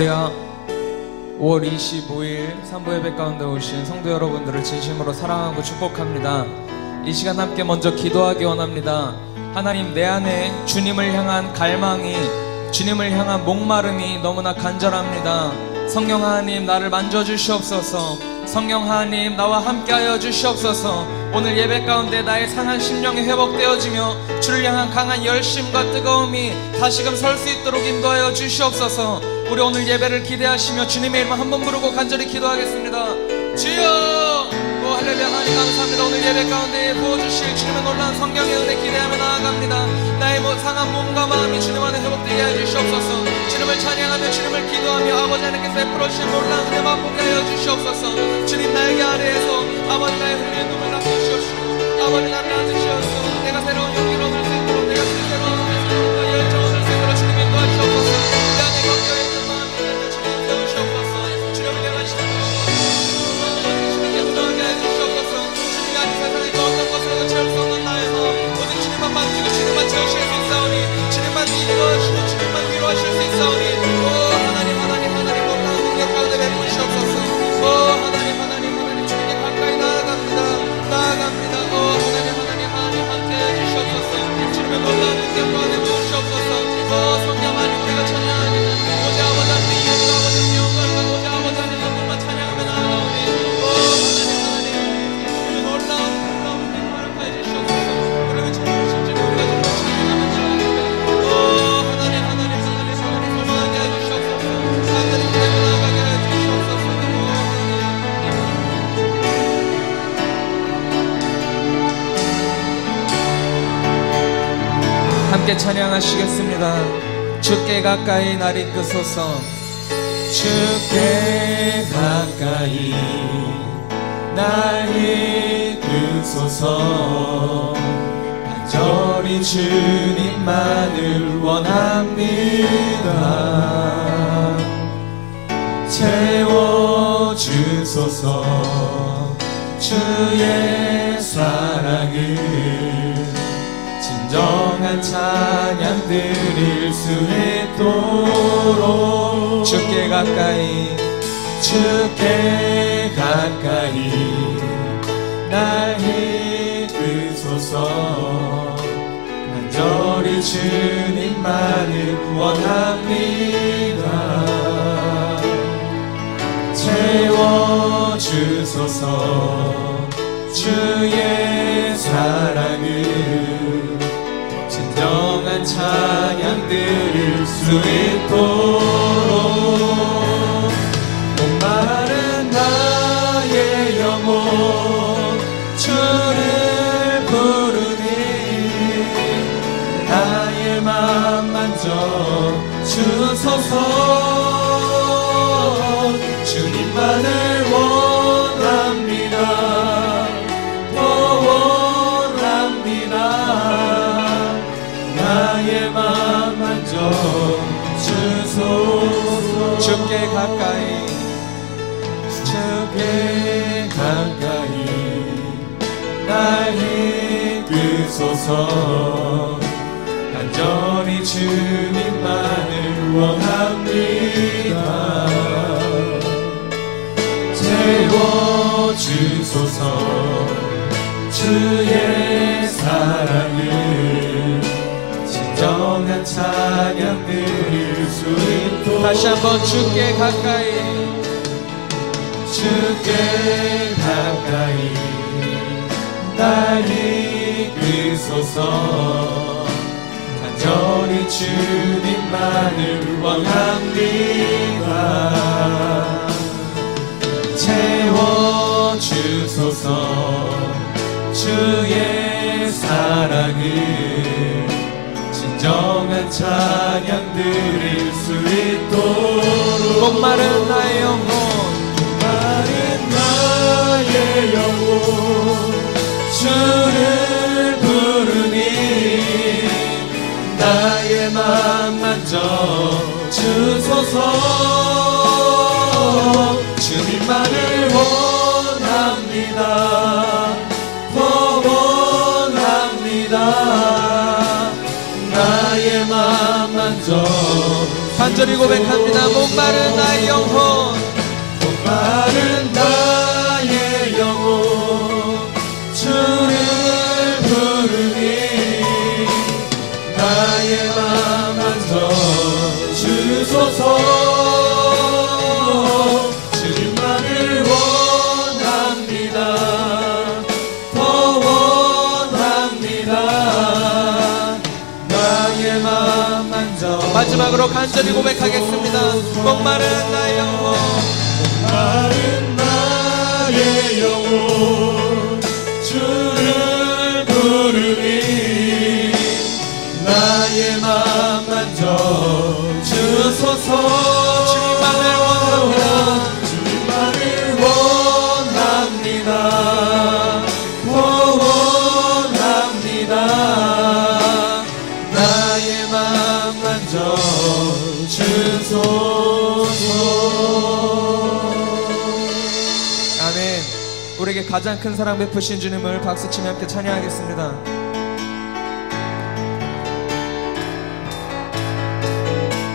할렐루야. 5월 25일 산부 예배 가운데 오신 성도 여러분들을 진심으로 사랑하고 축복합니다. 이 시간 함께 먼저 기도하기 원합니다. 하나님, 내 안에 주님을 향한 갈망이, 주님을 향한 목마름이 너무나 간절합니다. 성령 하나님, 나를 만져주시옵소서. 성령 하나님, 나와 함께하여 주시옵소서. 오늘 예배 가운데 나의 상한 심령이 회복되어지며 주를 향한 강한 열심과 뜨거움이 다시금 설 수 있도록 인도하여 주시옵소서. 우리 오늘 예배를 기대하시며 주님의 이름 한번 부르고 간절히 기도하겠습니다. 주여! 할렐루야. 하나님 감사합니다. 오늘 예배 가운데 부어주실 주님의 놀라운 성령의 은혜 기대하며 나아갑니다. 나의 상한 몸과 마음이 주님 안에 회복되게 하여 주시옵소서. 주님을 찬양하며 주님을 기도하며 아버지 하나님께서 베풀어 주신 놀라운 은혜 맛보게 하여 주시옵소서. 주님, 날개 아래에서 아버지 나의 흘리는 눈물 닦으시옵시고 아버지 나를 안으시옵소서. 내가 새로운 용기를 얻을 수 있도록, 내가 새로운 생각과 열정을 얻을 수 있도록 주님 인도하시옵소서. 내 안에 꺾여있는 마음이 되며 주님 세우시옵소서. 주님을 향하시는 세상에 그 어떤 것으로도 채울 수 없는 나의 마음, 오직 주님만 만지고 주님만 채우실 수 있사오니, 주님만 인도하시고 주님만 위로하실 수 있사오니, 오 하나님 하나님 하나님 놀라운 능력 가운데 베푸시옵소서. 오 하나님 하나님 하나님 주님께 가까이 나아갑니다. 오 하나님 하나님 하나님 함께해 주시옵소서. 주님의 놀라운 능력 가운데 부으시옵소서. 오 성령 하나님, 우리가 찬양하기는 오직 아버지 하나님 이름과 아버지 하나님 영광과 오직 아버지 하나님 한 분만 찬양하며 나아가오니, 오 하나님 하나님 주님의 놀라운 능력을 가해 주시옵소서. 우리는 찬양하신 주님 우리가 정말 찬양하며 나아갑니다. 오 하나님 하나님 하나님 하나님 소망하게 해 주시옵소서. 간절히 기대며 나아가게 해 주시옵소서. 함께 찬양하시겠습니다. 주께 가까이 날 이끄소서. 주께 가까이 날 이끄소서. 간절히 주님만을 원합니다. 채워주소서. 주의 사랑을 진정한 찬양 드릴 수 있도록 주께 가까이 주께 가까이 날 이끄소서. 간절히 주님만을 원합니다. 채워주소서. 주의 사랑을 진정한 찬양 드릴 수 있도록 목마른 나의 영혼 주를 부르니 나의 맘 만져 주소서. 주님만을 원합니다. 더 원합니다. 나의 맘 만져 주소서. 주께 가까이 주께 가까이 날 이끄소서. 간절히 주님만을 원합니다. 채워주소서. 주의 사랑을 진정한 찬양 드릴 수 있도록 다시 한번 주께 가까이 주께 가까이 날 이끄소서. 간절히 주님만을 원합니다. 채워주소서. 주의 사랑을 진정한 찬양 드릴 수 있도록 목마른 나의 영혼 목마른 나의 영혼 주를 부르니 나의 맘 만져 주소서. 주님만을 원합니다. 더 원합니다. 나의 맘 만져 간절히 고백합니다. 목마른 나의 영혼, 목마른 나의 영혼 주를 부르니 나의 맘 만져 주소서. 주님만을 원합니다. 더 원합니다. 나의 맘 만져. 마지막으로 간절히 고백하겠습니다. 목마른 나의 영혼, 마른 나의 영혼 주를 부르니 나의 맘 만져 주소서. 주님만을 원합니다. 주님만을 원합니다. 더 원합니다. 나의 맘 만져 주소서. 아멘. 우리에게 가장 큰 사랑 베푸신 주님을 박수치며 함께 찬양하겠습니다.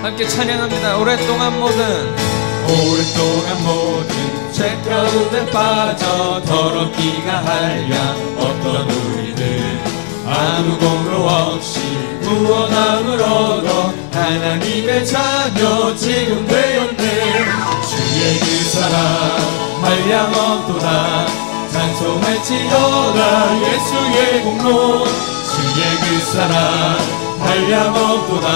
함께 찬양합니다. 오랫동안 모든 죄 가운데 빠져 더럽기가 하랴 어떤 우리들 아무 공로 없이 구원함을 얻어 하나님의 자녀 지금 되었네. 주의 그 사랑 한량없도다 찬송할지어다 예수의 공로. 주의 그 사랑 한량없도다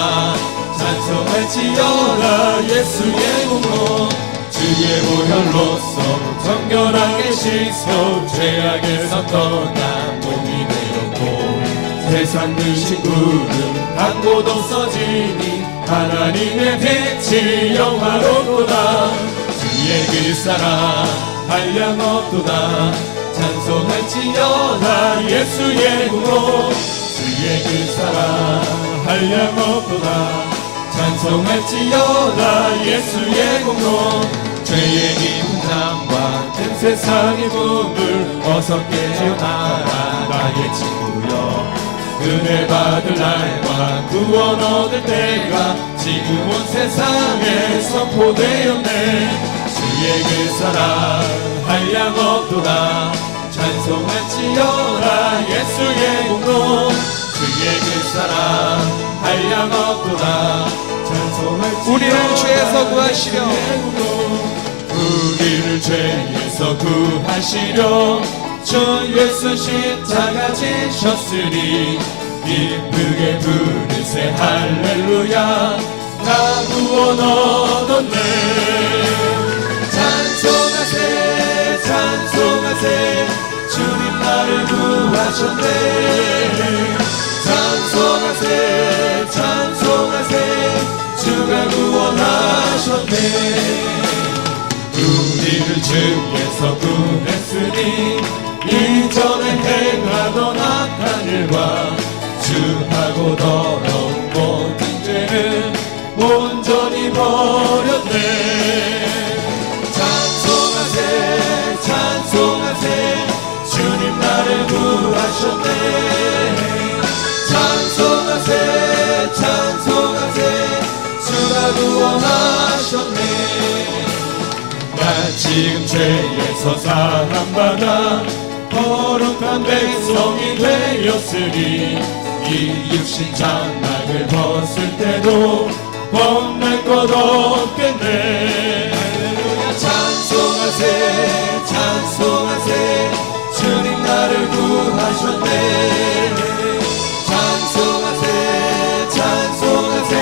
찬송할지어다 예수의 공로. 주의 보혈로서 정결하게 씻어 죄악에서 떠나 몸이 되었고 세상 드신 구름 한 곳 없어지니 하나님의 빛이 영화롭도다. 주의 그 사랑 한량없도다 찬송할지어다 예수의 공로. 주의 그 사랑 한량없도다 찬송할지어다 예수의 공로. 죄의 깊은 잠과 큰 세상의 꿈을 어서 깨어나라 나의 친구여. 은혜 받을 날과 구원 얻을 때가 지금 온 세상에 선포되었네. 주의 그 사랑 한량없도다 찬송할지어다 예수의 공로. 주의 그 사랑 한량없도다 찬송할지어다 우리를 죄에서 구하시려 우리를 죄에서 구하시려 주 예수 십자가 지셨으니 기쁘게 부르세 할렐루야. 나 구원 얻었네. 찬송하세 찬송하세 주님 나를 구하셨네. 찬송하세 찬송하세 주가 구원하셨네. 우리를 주께서 구했으니 이전에 행하던 악한 일과 주하고 더러운 모든 죄는 온전히 버렸네. 찬송하세 찬송하세 주님 나를 구하셨네. 찬송하세 찬송하세 주가 구원하셨네. 나 지금 죄에서 사함받아 거룩한 백성이 되었으니 이 육신 장막을 벗을 때도 겁날 것 없겠네. 할렐루야. 찬송하세 찬송하세 주님 나를 구하셨네. 찬송하세 찬송하세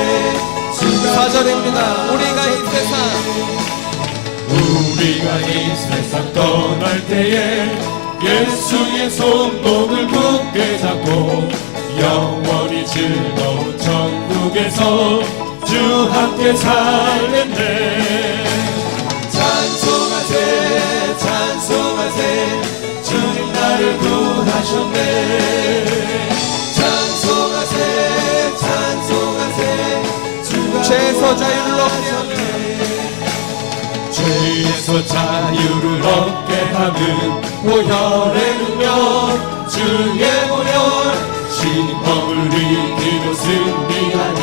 주가 4절입니다. 우리가 이 세상 우리가 이 세상 떠날 때에 예수의 손목을 굳게 잡고 영원히 즐거운 천국에서 주 함께 살겠네. 찬송하세 찬송하세 주님 나를 구하셨네. 찬송하세 찬송하세 주가 죄에서 자유를 얻게 하네. 죄에서 자유를 얻게 하는 보혈의 능력. 주의 보혈 시험을 이기며 승리하니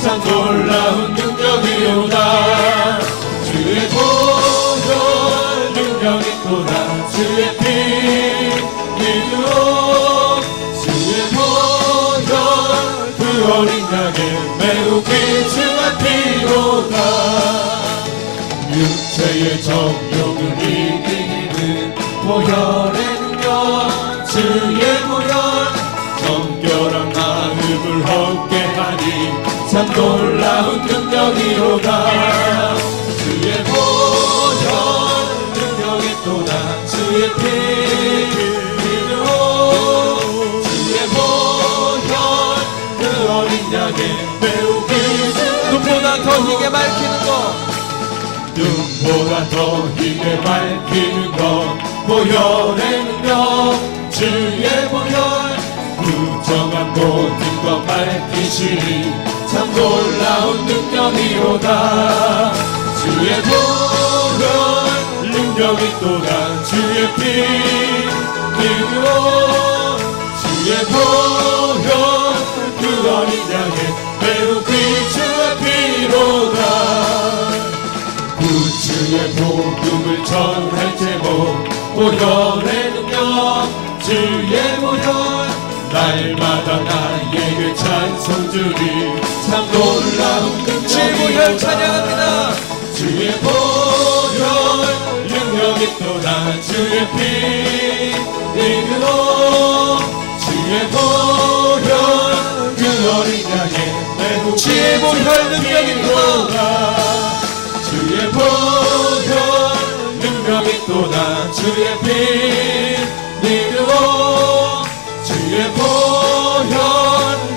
참 놀라운 능력이 어린 양의 매우 귀중한 피로다. 육체의 정욕을 이기는 보혈의 능력 주의 보혈 정결한 마음을 얻게 하니 참 놀라운 능력이로다. 주의 보혈 능력이 또다. 주의 피로 주의 보혈 그 어린 양의 매우 귀중한 눈보다 더 희게 밝히는 것, 눈보다 더 희게 밝히는 것 보혈의 능력 주의 보혈 부정한 모든 것 밝히시니 참 놀라운 능력이로다. 주의 보혈 능력이 또다. 주의 피로 주의 보혈 그 어린 양의 매우 귀중한 피로다. 구주의 복음을 전할 제목 보혈의 능력 주의 보혈 날마다 나에게 찬송 주리 참 놀라운 주의 보혈 능력이로다. 찬양합니다. 주의 보혈 능력이 또다. 주의 피로 주의 보혈 그 어린 양의 매우 주의 보혈 능력이 또다. 주의 보혈 능력이 또다. 주의 피로 주의 보혈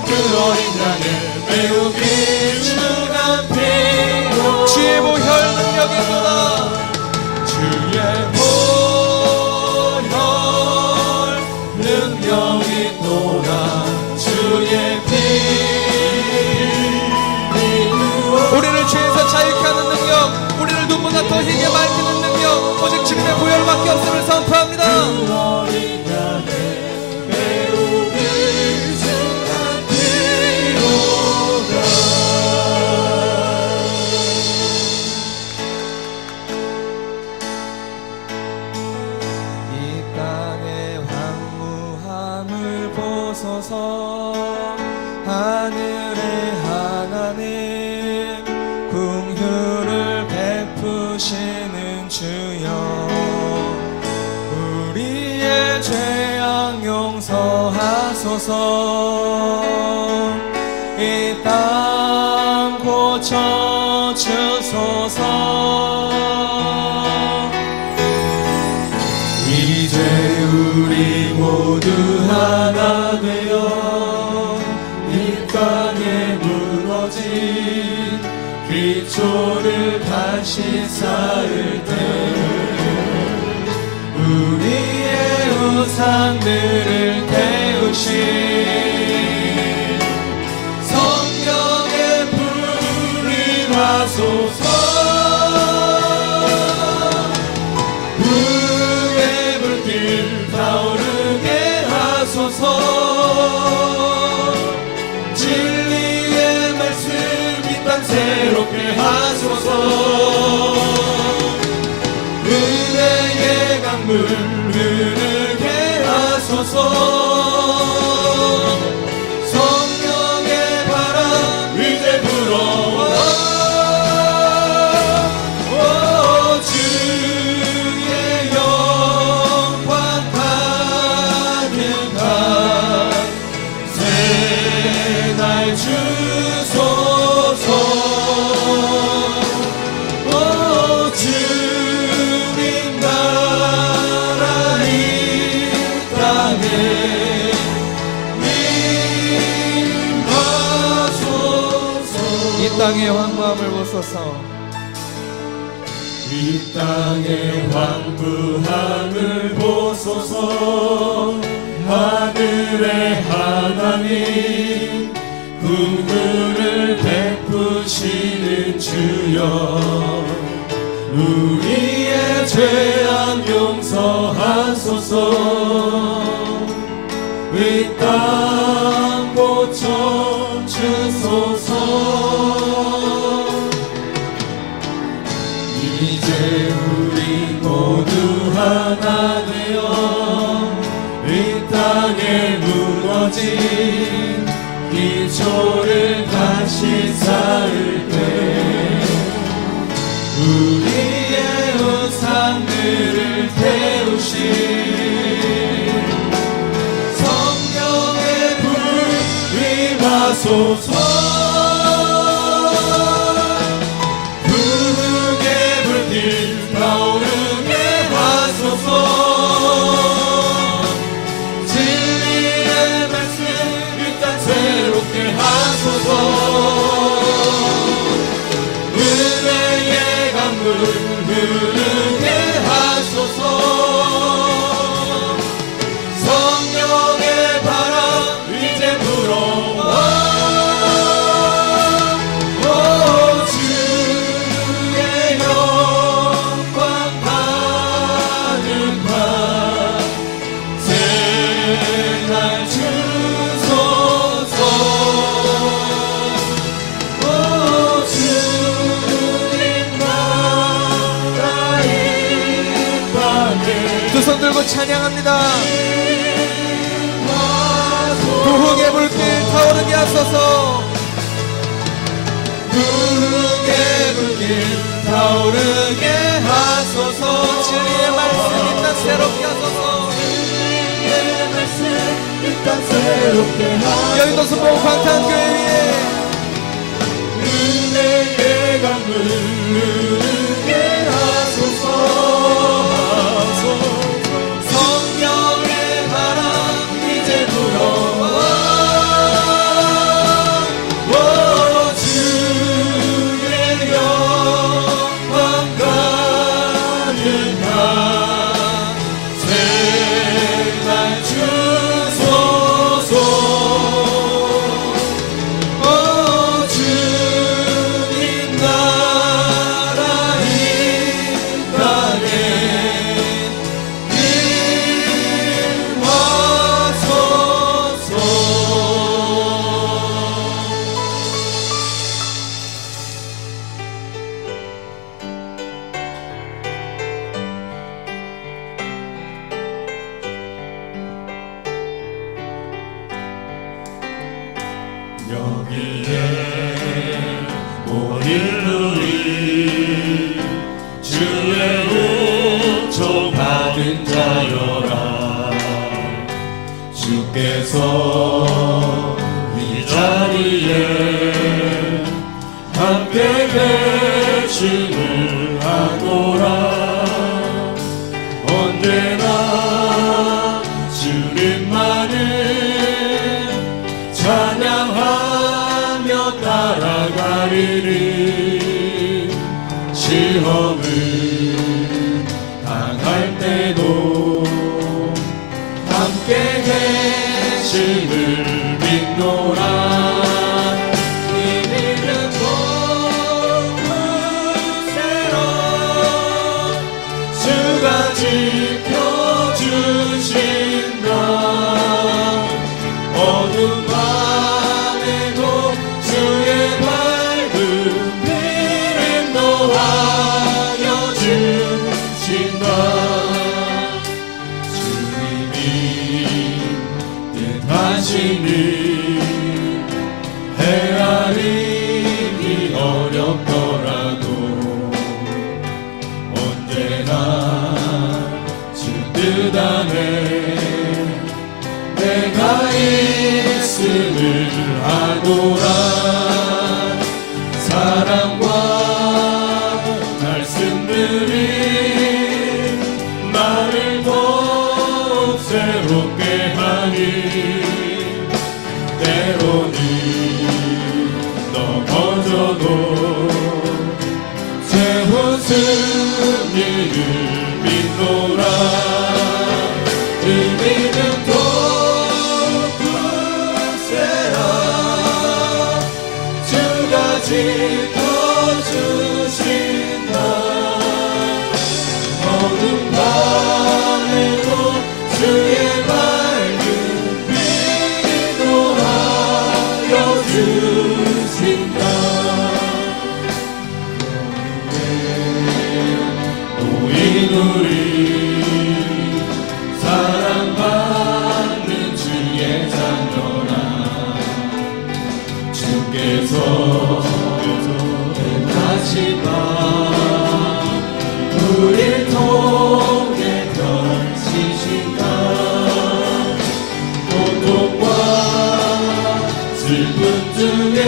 그 어린 양의 매우 귀중한 피로 주의 보혈 능력이 또다. 주의 보혈 능력이 또다. 주의 피로 우리를 죄에서 자유케 하는 능력, 우리를 눈보다 더 희게 밝히는 능력, 오직 주님의 보혈밖에 없음을 선포합니다. 어린 양의 매우 귀중한 피로다. 이 땅의 황무함을 보소서. 하늘의 하나님 긍휼을 베푸시는 주여, 우리의 죄악 용서하소서. 이 땅 고쳐 주소서. 이제 우리 모두 하나 되어 이 땅에 무너진 기초를 다시 쌓을 때 우리의 우상들을 태우신 성령의 불이 와소서. 불의 불길 타오르게 하소서. 진리의 말씀 이 땅 새롭게 하소서. 은혜의 강물 흐르게 하소서. 성령의 바람 이제 불어와. 주의 영광 가득한 새날 주소서. 주님 나라 이 땅에 임하소서. 이 땅의 황무함을 보소서. 이 땅의 황부함을 보소서. 하늘의 하나님 긍휼을 베푸시는 주여, 우리의 죄악 용서하소서. 이 땅 고쳐 주소서. 이제 우리 모두 하나 되어 이 땅에 무너진 기초를 다시 쌓을 때 우리의 우상들을 태우신 성령의 불 임하소서. 부흥의 불길 타오르게 하소서. 진리의 말씀 일단 새롭게 하소서. 은혜의 강물 흐르게 하소서. 성령의 바람 이제 불어와. 오 주의 영광 가득한 새날 주소서. 오 주님 나라 이 땅에 두 손 들고 찬양합니다. 부흥의 불길 타오르게 하소서. 부흥의 불길 타오르게 하소서. 진리의 말씀 일단 새롭게 하소서. 진리의 말씀 일단 새롭게 하소서. 여의도 순복 광탄교회 위에 은혜의 강물 흐르게 하소서. 성령의 바람 이제 불어와. 오 주의 영광 가득한 새날 주소서. 오 주님 나라 이 땅에 여기에 모인 우리 주의 은총 받은 자여라. 주께서 이 자리에 함께 계심을 하노라. 언제나 주님만을 찬양하며 따라가리니 시험을 당할 때도 함께 계심을 믿노라. 이 믿음 곳곳에로 주가 지켜주신다. 어둠 밤에도 주의 밝은 빛을 노하여 주신다. 주님이 뜻하시니 헤아리기 어렵더라도 언제나 주 뜻 안에 내가 있음을 아노라. 사랑과 말씀들이 나를 더욱 새롭게 하니 때로는 넘어져도 새 웃음 일을 믿노라. 그 믿음 돋구세라. 주가 지켜주신다. 어둠 밤에도 주의 밝은 빛이 노하여 주신다. 노인 우리 사랑받는 주의 자녀라. 주께서 하신 바 우릴 통해 펼치신다. 고통과 슬픔 중에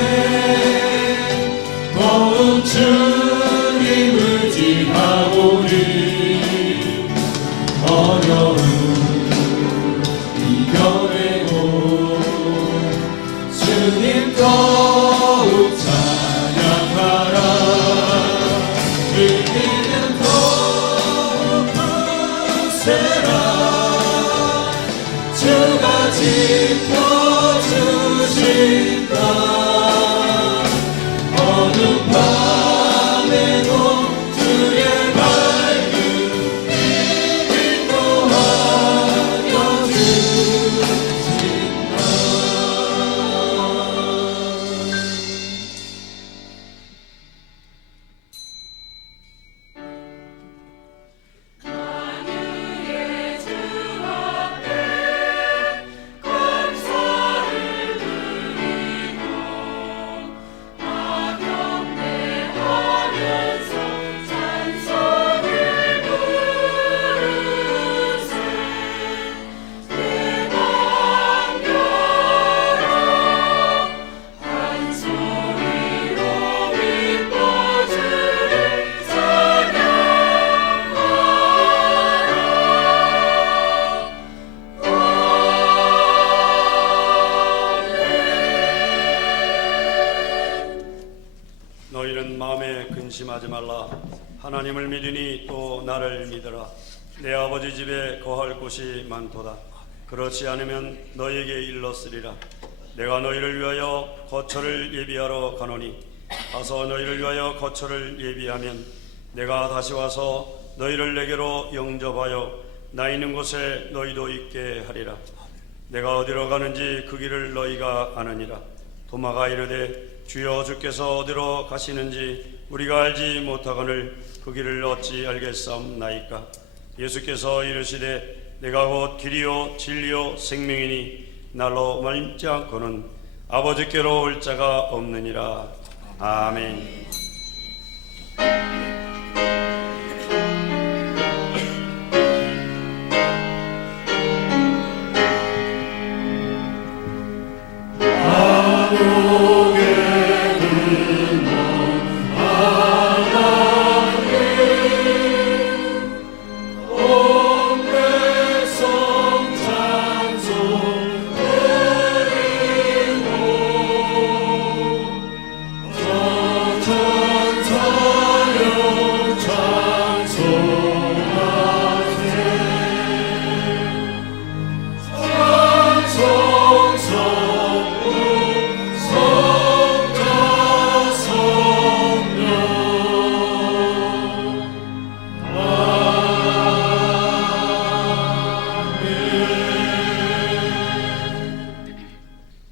더욱 주님 의지하오니 어려움 이겨내고 주님 더욱 찬양하라. 우리는 더욱 굳세라. 주가 지켜주신다. 어느 밤에도 주의 밝은 빛 인도하여 주신다. 너희는 마음에 근심하지 말라. 하나님을 믿으니 또 나를 믿으라. 내 아버지 집에 거할 곳이 많도다. 그렇지 않으면 너희에게 일렀으리라. 내가 너희를 위하여 거처를 예비하러 가노니 가서 너희를 위하여 거처를 예비하면 내가 다시 와서 너희를 내게로 영접하여 나 있는 곳에 너희도 있게 하리라. 내가 어디로 가는지 그 길을 너희가 아느니라. 도마가 이르되 주여 주께서 어디로 가시는지 우리가 알지 못하거늘 그 길을 어찌 알겠사옵나이까. 예수께서 이르시되 내가 곧 길이요 진리요 생명이니 날로 말지 않고는 아버지께로 올 자가 없느니라. 아멘.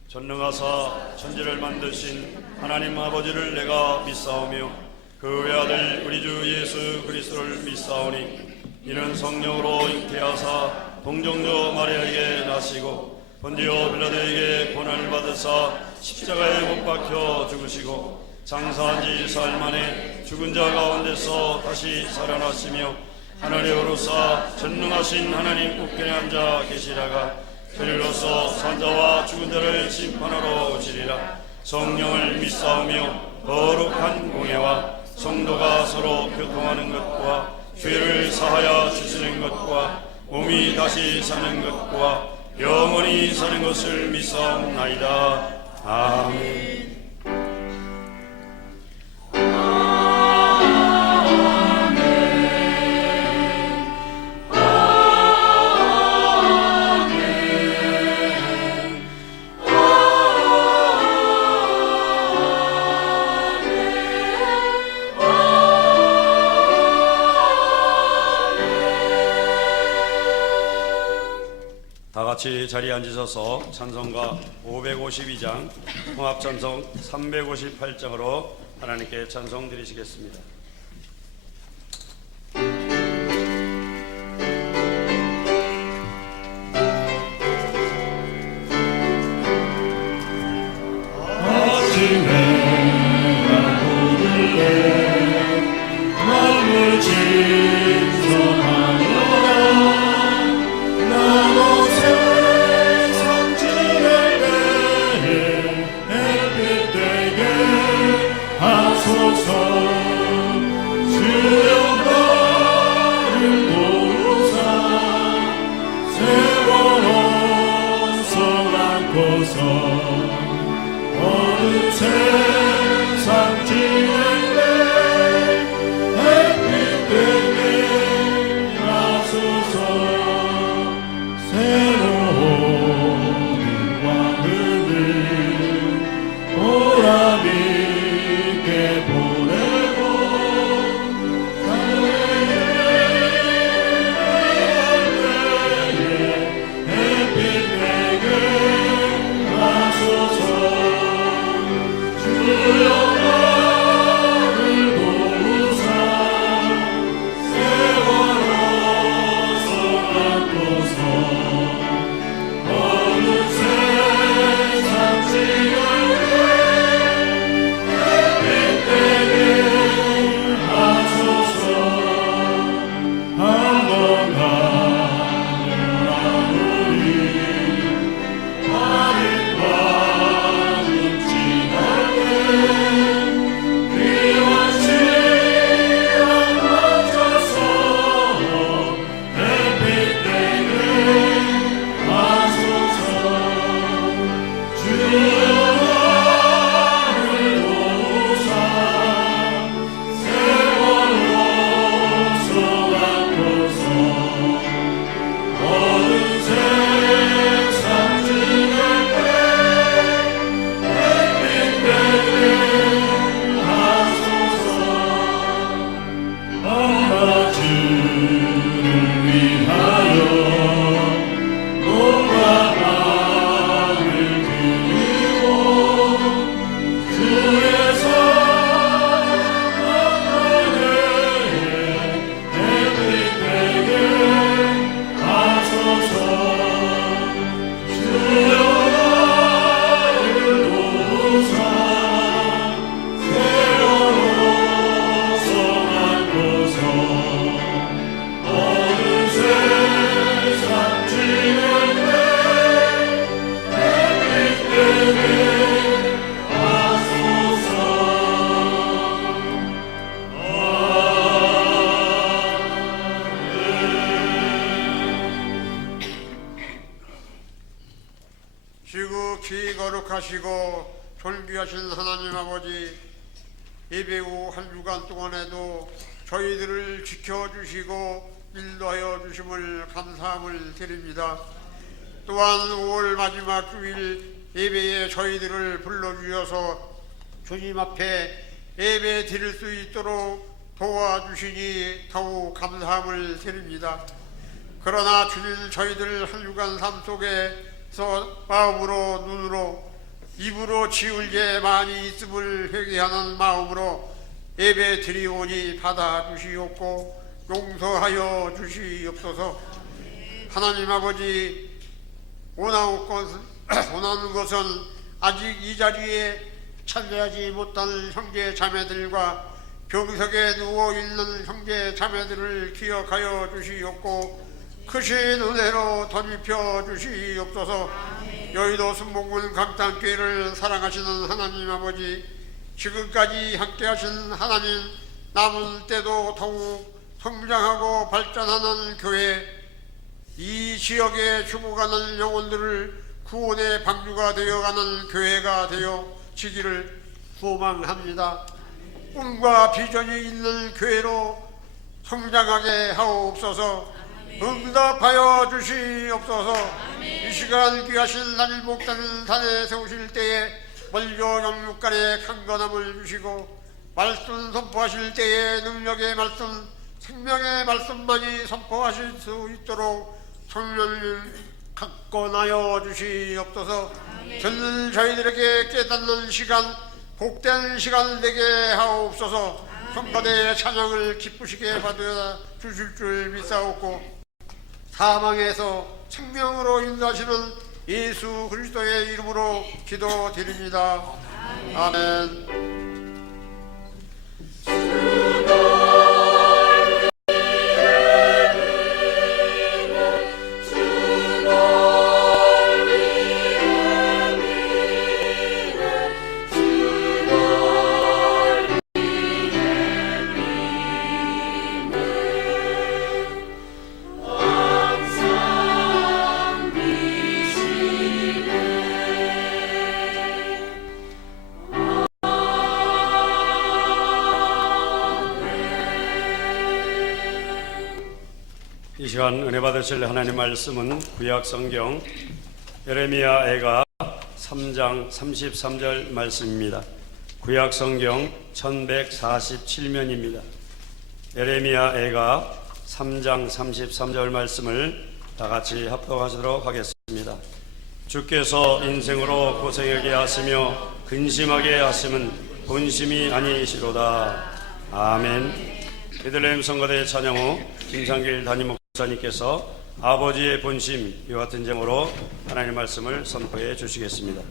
전능하사 천지를 만드신 하나님 아버지를 내가 믿사오며 그 외아들 우리 주 예수 그리스도를 믿사오니 이는 성령으로 잉태하사 동정녀 마리아에게 나시고 본디오 빌라도에게 고난을 받으사 십자가에 못 박혀 죽으시고 장사한 지 사흘 만에 죽은 자 가운데서 다시 살아나시며 하늘에 오르사 전능하신 하나님 우편에 앉아 계시다가 저리로서 산자와 죽은 자를 심판하러 오시리라. 성령을 믿사오며 거룩한 공예와 성도가 서로 교통하는 것과 죄를 사하여 주시는 것과 몸이 다시 사는 것과 영원히 사는 것을 믿사옵나이다. 아멘. 다 같이 자리에 앉으셔서 찬송가 552장, 통합찬송 358장으로 하나님께 찬송 드리시겠습니다. 아직 지극히 거룩하시고 존귀하신 하나님 아버지, 예배 후 한 주간 동안에도 저희들을 지켜주시고 인도하여 주심을 감사함을 드립니다. 또한 5월 마지막 주일 예배에 저희들을 불러주셔서 주님 앞에 예배 드릴 수 있도록 도와주시니 더욱 감사함을 드립니다. 그러나 주님, 저희들 한 주간 삶 속에서 마음으로, 눈으로, 입으로 지을 게 많이 있음을 회개하는 마음으로 예배 드리오니 받아주시옵고 용서하여 주시옵소서. 하나님 아버지, 원하는 것은 아직 이 자리에 참여하지 못한 형제 자매들과 병석에 누워있는 형제 자매들을 기억하여 주시옵고 크신 은혜로 덧입혀 주시옵소서. 여의도 순복음 감탄교회를 사랑하시는 하나님 아버지, 지금까지 함께하신 하나님, 남은 때도 더욱 성장하고 발전하는 교회, 이 지역에 죽어가는 영혼들을 구원의 방주가 되어가는 교회가 되어지기를 소망합니다. 꿈과 비전이 있는 교회로 성장하게 하옵소서. 응답하여 주시옵소서. 이 시간 귀하신 남일 목사님 산에 세우실 때에 멀교 영육간에 강건함을 주시고 말씀 선포하실 때에 능력의 말씀, 생명의 말씀만이 선포하실 수 있도록 성령님 강건하여 주시옵소서. 듣는 저희들에게 깨닫는 시간, 복된 시간 되게 하옵소서. 성가대의 찬양을 기쁘시게 받아 주실 줄 믿사옵고 사망에서 생명으로 인도하시는 예수 그리스도의 이름으로 기도드립니다. 아멘. 이 시간 은혜 받으실 하나님 말씀은 구약 성경 예레미야 애가 3장 33절 말씀입니다. 구약 성경 1147면입니다. 예레미야 애가 3장 33절 말씀을 다 같이 합독하시도록 하겠습니다. 주께서 인생으로 고생하게 하시며 근심하게 하심은 본심이 아니시로다. 아멘. 베들레헴 성가대 찬양 후 김상길 담임 목사님께서 아버지의 본심 이와 같은 제목으로 하나님의 말씀을 선포해 주시겠습니다.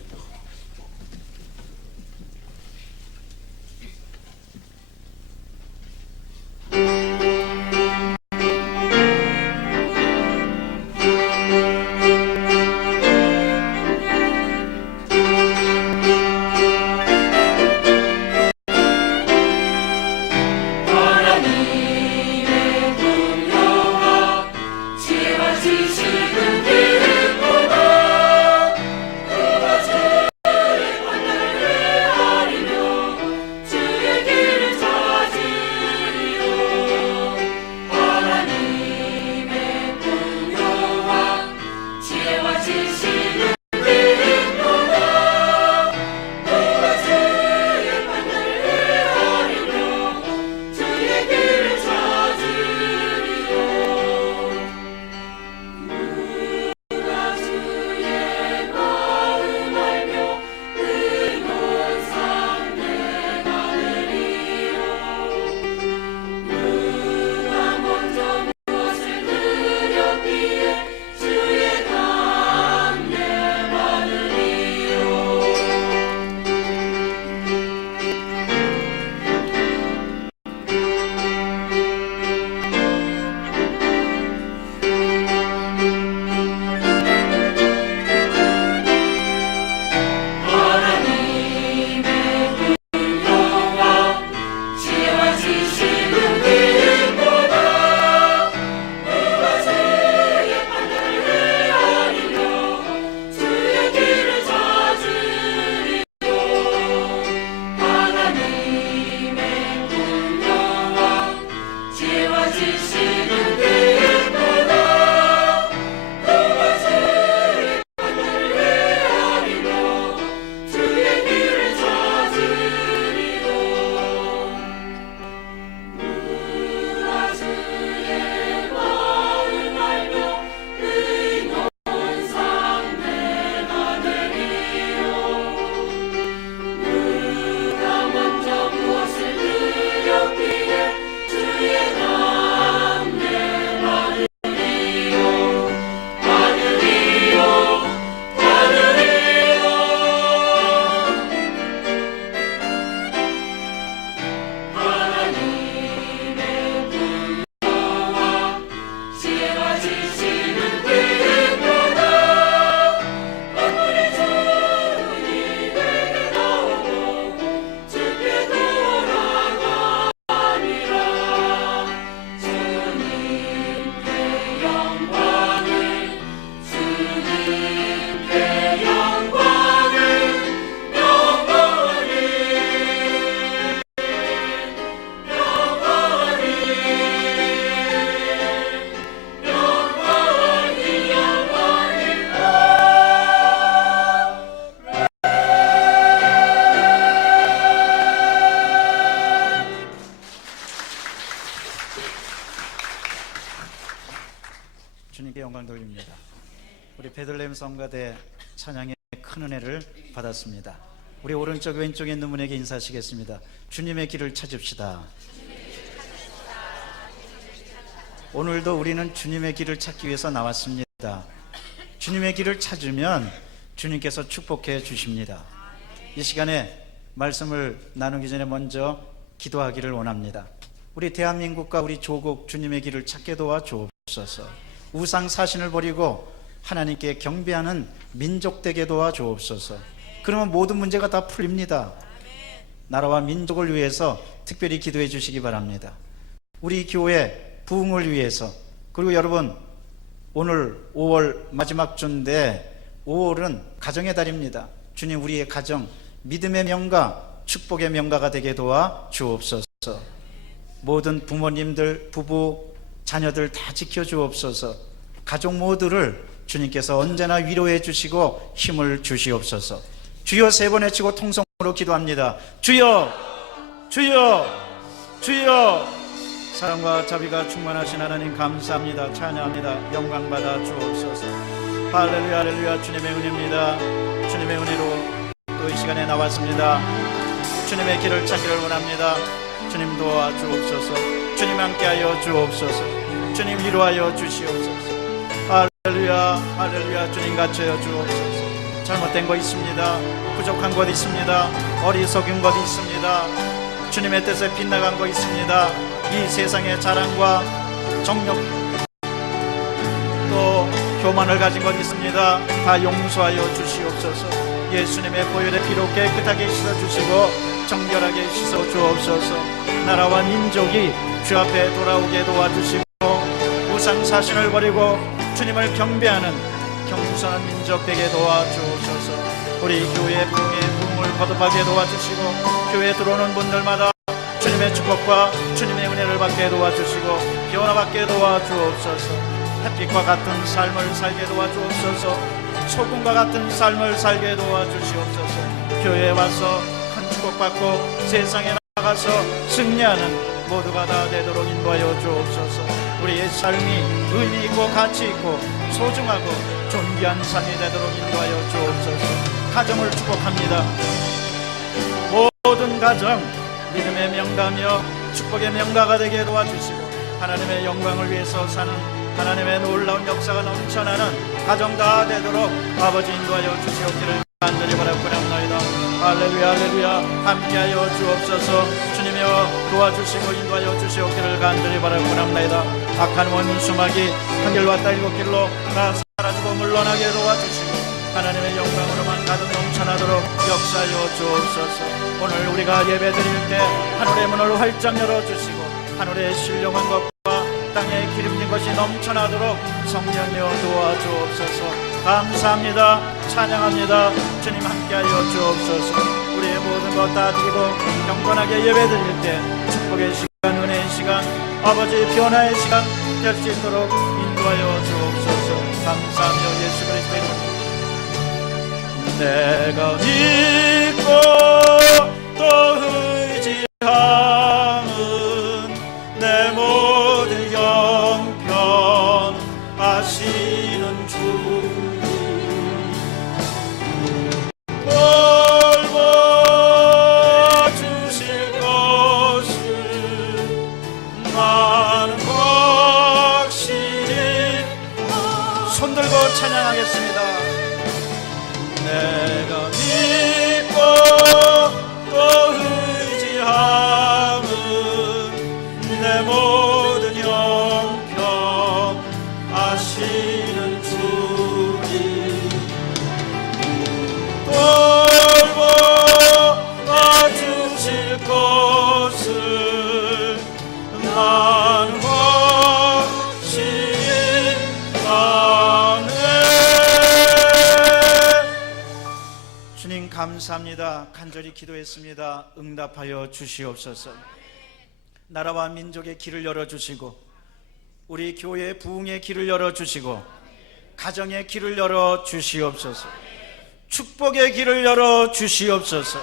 주님께 영광 돌립니다. 우리 베들레헴 성가대 찬양의 큰 은혜를 받았습니다. 우리 오른쪽 왼쪽에 있는 분에게 인사하시겠습니다. 주님의 길을 찾읍시다. 오늘도 우리는 주님의 길을 찾기 위해서 나왔습니다. 주님의 길을 찾으면 주님께서 축복해 주십니다. 이 시간에 말씀을 나누기 전에 먼저 기도하기를 원합니다. 우리 대한민국과 우리 조국 주님의 길을 찾게 도와 주옵소서. 우상 사신을 버리고 하나님께 경배하는 민족 되게 도와 주옵소서. 그러면 모든 문제가 다 풀립니다. 나라와 민족을 위해서 특별히 기도해 주시기 바랍니다. 우리 교회 부흥을 위해서, 그리고 여러분, 오늘 5월 마지막 주인데 5월은 가정의 달입니다. 주님, 우리의 가정 믿음의 명가, 축복의 명가가 되게 도와 주옵소서. 모든 부모님들, 부부, 자녀들 다 지켜주옵소서. 가족 모두를 주님께서 언제나 위로해 주시고 힘을 주시옵소서. 주여 세 번 외치고 통성으로 기도합니다. 주여, 주여, 주여. 사랑과 자비가 충만하신 하나님 감사합니다. 찬양합니다. 영광 받아 주옵소서. 할렐루야, 할렐루야. 주님의 은혜입니다. 주님의 은혜로 또 이 시간에 나왔습니다. 주님의 길을 찾기를 원합니다. 주님 도와 주옵소서. 주님 함께하여 주옵소서. 주님 위로하여 주시옵소서. 할렐루야, 할렐루야. 주님 같이하여 주옵소서. 잘못된 것 있습니다. 부족한 것 있습니다. 어리석은 것 있습니다. 주님의 뜻에 빗나간 것 있습니다. 이 세상의 자랑과 정력 또 교만을 가진 것 있습니다. 다 용서하여 주시옵소서. 예수님의 보혈의 피로 깨끗하게 씻어주시고 정결하게 씻어 주옵소서. 나라와 민족이 주 앞에 돌아오게 도와주시고 우상 사신을 버리고 주님을 경배하는 겸손한 민족 되게 도와주옵소서. 우리 교회의 부흥을 거듭하게 도와주시고 교회에 들어오는 분들마다 주님의 축복과 주님의 은혜를 받게 도와주시고 변화받게 도와주옵소서. 햇빛과 같은 삶을 살게 도와주옵소서. 소금과 같은 삶을 살게 도와주시옵소서. 교회에 와서 큰 축복받고 세상에 나가서 승리하는 모두가 다 되도록 인도하여 주옵소서. 우리의 삶이 의미 있고 가치 있고 소중하고 존귀한 삶이 되도록 인도하여 주옵소서. 가정을 축복합니다. 모든 가정 믿음의 명가며 축복의 명가가 되게 도와주시고 하나님의 영광을 위해서 사는 하나님의 놀라운 역사가 넘쳐나는 가정 다 되도록 아버지 인도하여 주시옵기를 간절히 바라옵나이다. 할렐루야, 할렐루야. 함께하여 주옵소서. 주님이여 도와주시고 인도하여 주시옵기를 간절히 바라옵나이다. 악한 원수막이 한 길로 왔다 일곱 길로 다 사라지고 물러나게 도와주시고 하나님의 영광으로만 가득 넘쳐나도록 역사하여 주옵소서. 오늘 우리가 예배드릴 때 하늘의 문을 활짝 열어주시고 하늘의 신령한 것과 땅에 기름진 것이 넘쳐나도록 성령이여 도와주옵소서. 감사합니다. 찬양합니다. 주님 함께하여 주옵소서. 우리의 모든 것 다 드리고 경건하게 예배드릴 때 축복의 시간, 은혜의 시간, 아버지 변화의 시간 될 수 있도록 인도하여 주옵소서. 감사하며 예수 그리스도의 이름으로 내가 믿고 또 의지함은 내 모든 형편 아시는 주 돌봐주실 것을 나는 확실히 손들고 찬양하겠습니다. 내가 믿고 또 의지함은 내 모든 형편 아시는 주님 돌봐주실 것을 나는 확실히 아네. 주님 감사합니다. 간절히 기도했습니다. 응답하여 주시옵소서. 나라와 민족의 길을 열어주시고 우리 교회의 부흥의 길을 열어주시고 가정의 길을 열어주시옵소서. 축복의 길을 열어주시옵소서.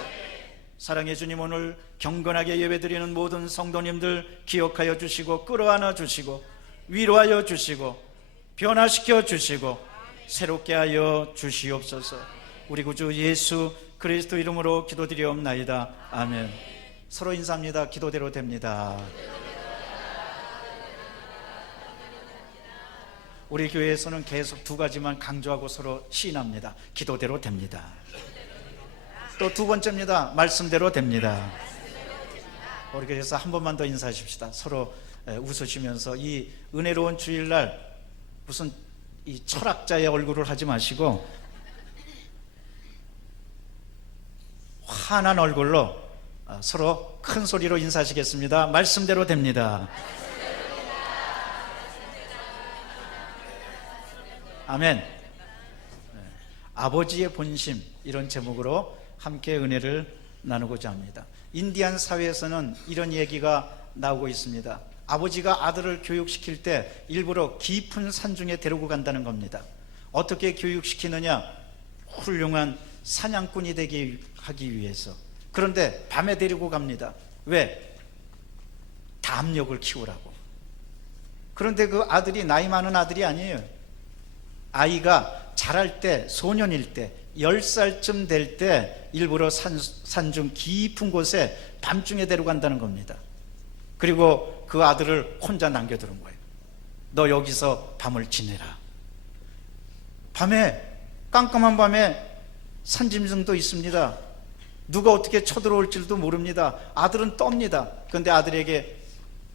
사랑의 주님, 오늘 경건하게 예배드리는 모든 성도님들 기억하여 주시고 끌어안아 주시고 위로하여 주시고 변화시켜 주시고 새롭게 하여 주시옵소서. 우리 구주 예수 그리스도 이름으로 기도드리옵나이다. 아멘. 서로 인사합니다. 기도대로 됩니다. 우리 교회에서는 계속 두 가지만 강조하고 서로 시인합니다. 기도대로 됩니다. 또 두 번째입니다. 말씀대로 됩니다. 우리 그래서 한 번만 더 인사하십시다. 서로 웃으시면서 이 은혜로운 주일날 무슨 이 철학자의 얼굴을 하지 마시고 환한 얼굴로 서로 큰 소리로 인사하시겠습니다. 말씀대로 됩니다. 아멘. 아버지의 본심, 이런 제목으로 함께 은혜를 나누고자 합니다. 인디안 사회에서는 이런 얘기가 나오고 있습니다. 아버지가 아들을 교육시킬 때 일부러 깊은 산중에 데리고 간다는 겁니다. 어떻게 교육시키느냐? 훌륭한 사냥꾼이 되게 하기 위해서. 그런데 밤에 데리고 갑니다. 왜? 담력을 키우라고. 그런데 그 아들이 나이 많은 아들이 아니에요. 아이가 자랄 때, 소년일 때, 10살쯤 될 때 일부러 산중 깊은 곳에 밤중에 데려간다는 겁니다. 그리고 그 아들을 혼자 남겨두는 거예요. 너 여기서 밤을 지내라. 밤에, 깜깜한 밤에 산짐승도 있습니다. 누가 어떻게 쳐들어올지도 모릅니다. 아들은 떱니다. 그런데 아들에게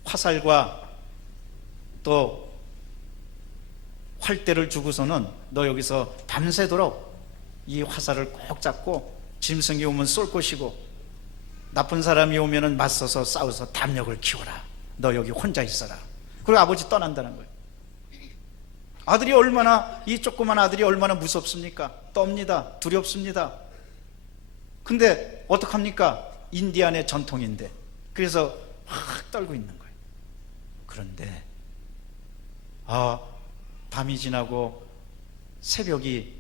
화살과 또 활대를 주고서는 너 여기서 밤새도록 이 화살을 꼭 잡고 짐승이 오면 쏠 것이고 나쁜 사람이 오면 맞서서 싸워서 담력을 키워라. 너 여기 혼자 있어라. 그리고 아버지 떠난다는 거예요. 아들이 얼마나, 이 조그만 아들이 얼마나 무섭습니까? 떱니다. 두렵습니다. 근데 어떡합니까? 인디안의 전통인데. 그래서 확 떨고 있는 거예요. 그런데 밤이 지나고 새벽이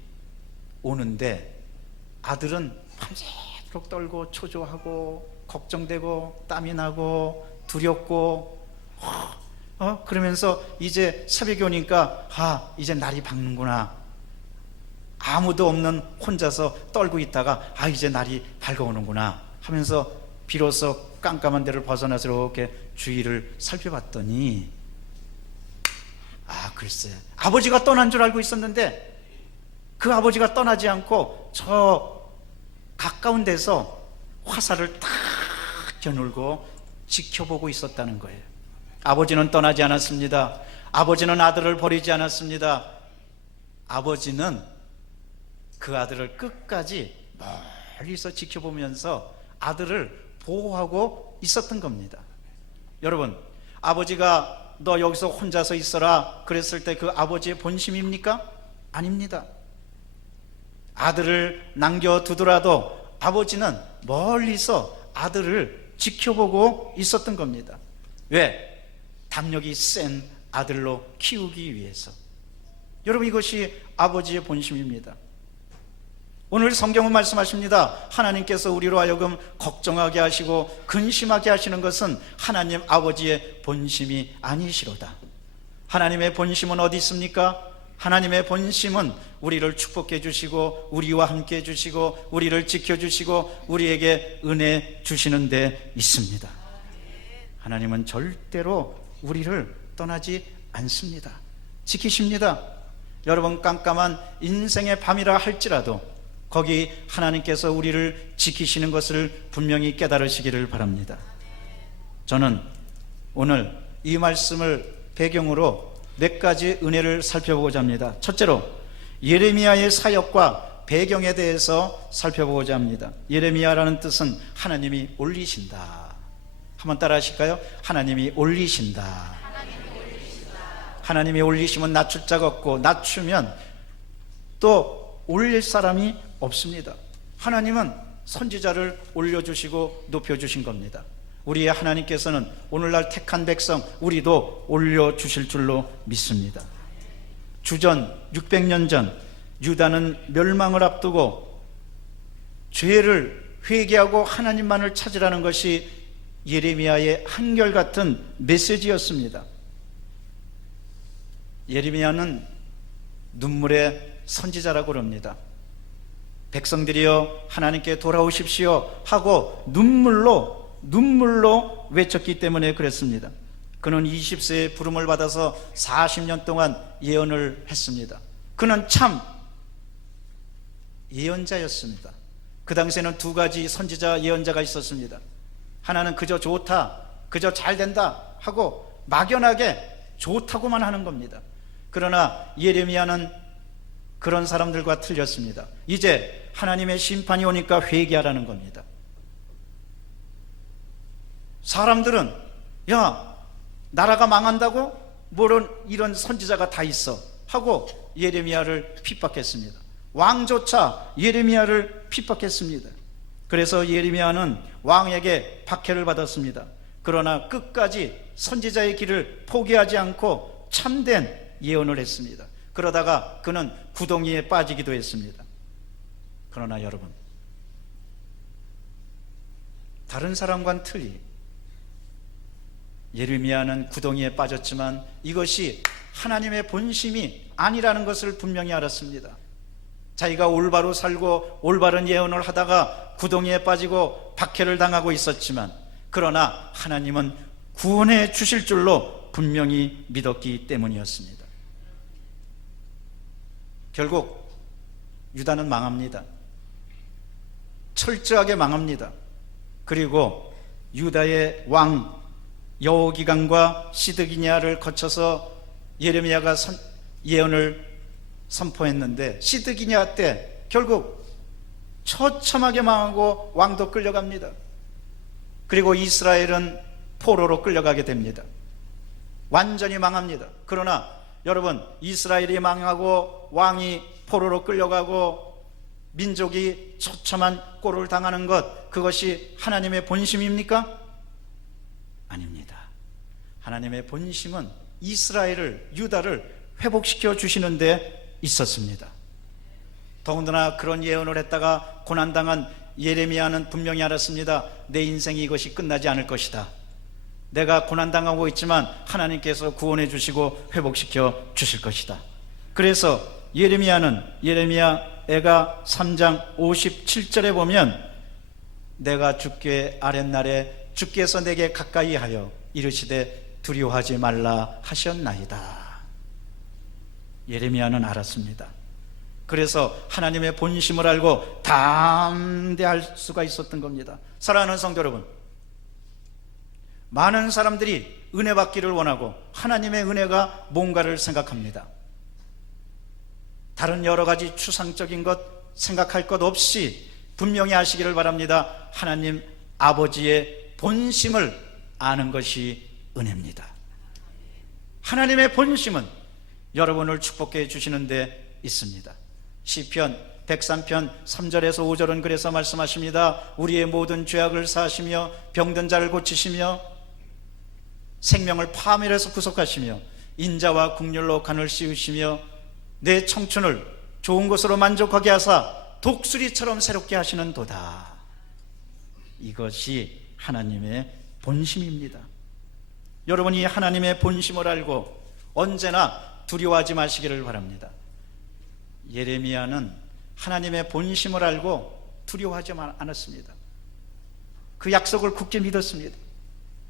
오는데 아들은 밤새도록 떨고 초조하고 걱정되고 땀이 나고 두렵고 그러면서 이제 새벽이 오니까 이제 날이 밝는구나. 아무도 없는 혼자서 떨고 있다가 이제 날이 밝아오는구나 하면서 비로소 깜깜한 데를 벗어나서 이렇게 주위를 살펴봤더니 글쎄, 아버지가 떠난 줄 알고 있었는데 그 아버지가 떠나지 않고 저 가까운 데서 화살을 탁 겨누고 지켜보고 있었다는 거예요. 아버지는 떠나지 않았습니다. 아버지는 아들을 버리지 않았습니다. 아버지는 그 아들을 끝까지 멀리서 지켜보면서 아들을 보호하고 있었던 겁니다. 여러분, 아버지가 너 여기서 혼자서 있어라 그랬을 때 그 아버지의 본심입니까? 아닙니다. 아들을 남겨두더라도 아버지는 멀리서 아들을 지켜보고 있었던 겁니다. 왜? 담력이 센 아들로 키우기 위해서. 여러분, 이것이 아버지의 본심입니다. 오늘 성경은 말씀하십니다. 하나님께서 우리로 하여금 걱정하게 하시고 근심하게 하시는 것은 하나님 아버지의 본심이 아니시로다. 하나님의 본심은 어디 있습니까? 하나님의 본심은 우리를 축복해 주시고 우리와 함께 해 주시고 우리를 지켜 주시고 우리에게 은혜 주시는 데 있습니다. 하나님은 절대로 우리를 떠나지 않습니다. 지키십니다. 여러분, 깜깜한 인생의 밤이라 할지라도 거기 하나님께서 우리를 지키시는 것을 분명히 깨달으시기를 바랍니다. 저는 오늘 이 말씀을 배경으로 몇 가지 은혜를 살펴보고자 합니다. 첫째로 예레미야의 사역과 배경에 대해서 살펴보고자 합니다. 예레미야라는 뜻은 하나님이 올리신다. 한번 따라 하실까요? 하나님이 올리신다. 하나님이 올리시면 낮출 자가 없고 낮추면 또 올릴 사람이 없습니다. 하나님은 선지자를 올려주시고 높여주신 겁니다. 우리의 하나님께서는 오늘날 택한 백성 우리도 올려주실 줄로 믿습니다. 주전 600년 전 유다는 멸망을 앞두고 죄를 회개하고 하나님만을 찾으라는 것이 예레미야의 한결같은 메시지였습니다. 예레미야는 눈물의 선지자라고 합니다. 백성들이여 하나님께 돌아오십시오 하고 눈물로 외쳤기 때문에 그랬습니다. 그는 20세에 부름을 받아서 40년 동안 예언을 했습니다. 그는 참 예언자였습니다. 그 당시에는 두 가지 선지자 예언자가 있었습니다. 하나는 그저 좋다, 그저 잘 된다 하고 막연하게 좋다고만 하는 겁니다. 그러나 예레미야는 그런 사람들과 틀렸습니다. 이제 하나님의 심판이 오니까 회개하라는 겁니다. 사람들은 야, 나라가 망한다고? 뭐런 이런 선지자가 다 있어 하고 예레미야를 핍박했습니다. 왕조차 예레미야를 핍박했습니다. 그래서 예레미야는 왕에게 박해를 받았습니다. 그러나 끝까지 선지자의 길을 포기하지 않고 참된 예언을 했습니다. 그러다가 그는 구덩이에 빠지기도 했습니다. 그러나 여러분, 다른 사람과는 틀리 예레미야는 구덩이에 빠졌지만 이것이 하나님의 본심이 아니라는 것을 분명히 알았습니다. 자기가 올바로 살고 올바른 예언을 하다가 구덩이에 빠지고 박해를 당하고 있었지만, 그러나 하나님은 구원해 주실 줄로 분명히 믿었기 때문이었습니다. 결국 유다는 망합니다. 철저하게 망합니다. 그리고 유다의 왕 여호기강과 시드기냐를 거쳐서 예레미야가 예언을 선포했는데, 시드기냐 때 결국 처참하게 망하고 왕도 끌려갑니다. 그리고 이스라엘은 포로로 끌려가게 됩니다. 완전히 망합니다. 그러나 여러분, 이스라엘이 망하고 왕이 포로로 끌려가고 민족이 처참한 꼴을 당하는 것, 그것이 하나님의 본심입니까? 아닙니다. 하나님의 본심은 이스라엘을, 유다를 회복시켜 주시는 데 있었습니다. 더군다나 그런 예언을 했다가 고난당한 예레미야는 분명히 알았습니다. 내 인생이 이것이 끝나지 않을 것이다. 내가 고난당하고 있지만 하나님께서 구원해 주시고 회복시켜 주실 것이다. 그래서 예레미야 애가 3장 57절에 보면 내가 주께 아랫날에 주께서 내게 가까이 하여 이르시되 두려워하지 말라 하셨나이다. 예레미야는 알았습니다. 그래서 하나님의 본심을 알고 담대할 수가 있었던 겁니다. 사랑하는 성도 여러분, 많은 사람들이 은혜 받기를 원하고 하나님의 은혜가 뭔가를 생각합니다. 다른 여러 가지 추상적인 것 생각할 것 없이 분명히 아시기를 바랍니다. 하나님 아버지의 본심을 아는 것이 은혜입니다. 하나님의 본심은 여러분을 축복해 주시는 데 있습니다. 시편 103편 3절에서 5절은 그래서 말씀하십니다. 우리의 모든 죄악을 사하시며 병든 자를 고치시며 생명을 파멸해서 구속하시며 인자와 국률로 간을 씌우시며 내 청춘을 좋은 것으로 만족하게 하사 독수리처럼 새롭게 하시는 도다. 이것이 하나님의 본심입니다. 여러분이 하나님의 본심을 알고 언제나 두려워하지 마시기를 바랍니다. 예레미야는 하나님의 본심을 알고 두려워하지 않았습니다. 그 약속을 굳게 믿었습니다.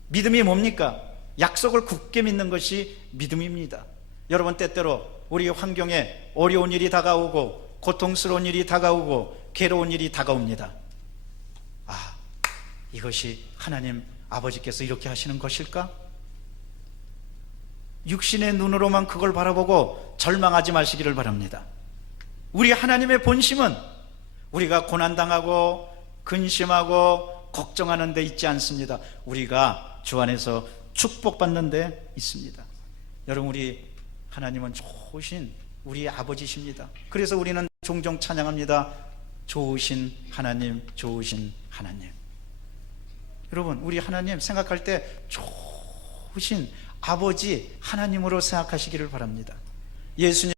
믿음이 뭡니까? 약속을 굳게 믿는 것이 믿음입니다. 여러분, 때때로 우리 환경에 어려운 일이 다가오고 고통스러운 일이 다가오고 괴로운 일이 다가옵니다. 이것이 하나님 아버지께서 이렇게 하시는 것일까? 육신의 눈으로만 그걸 바라보고 절망하지 마시기를 바랍니다. 우리 하나님의 본심은 우리가 고난당하고 근심하고 걱정하는 데 있지 않습니다. 우리가 주 안에서 축복받는 데 있습니다. 여러분, 우리 하나님은 좋으신 우리 아버지십니다. 그래서 우리는 종종 찬양합니다. 좋으신 하나님, 좋으신 하나님. 여러분, 우리 하나님 생각할 때 좋으신 아버지 하나님으로 생각하시기를 바랍니다. 예수님은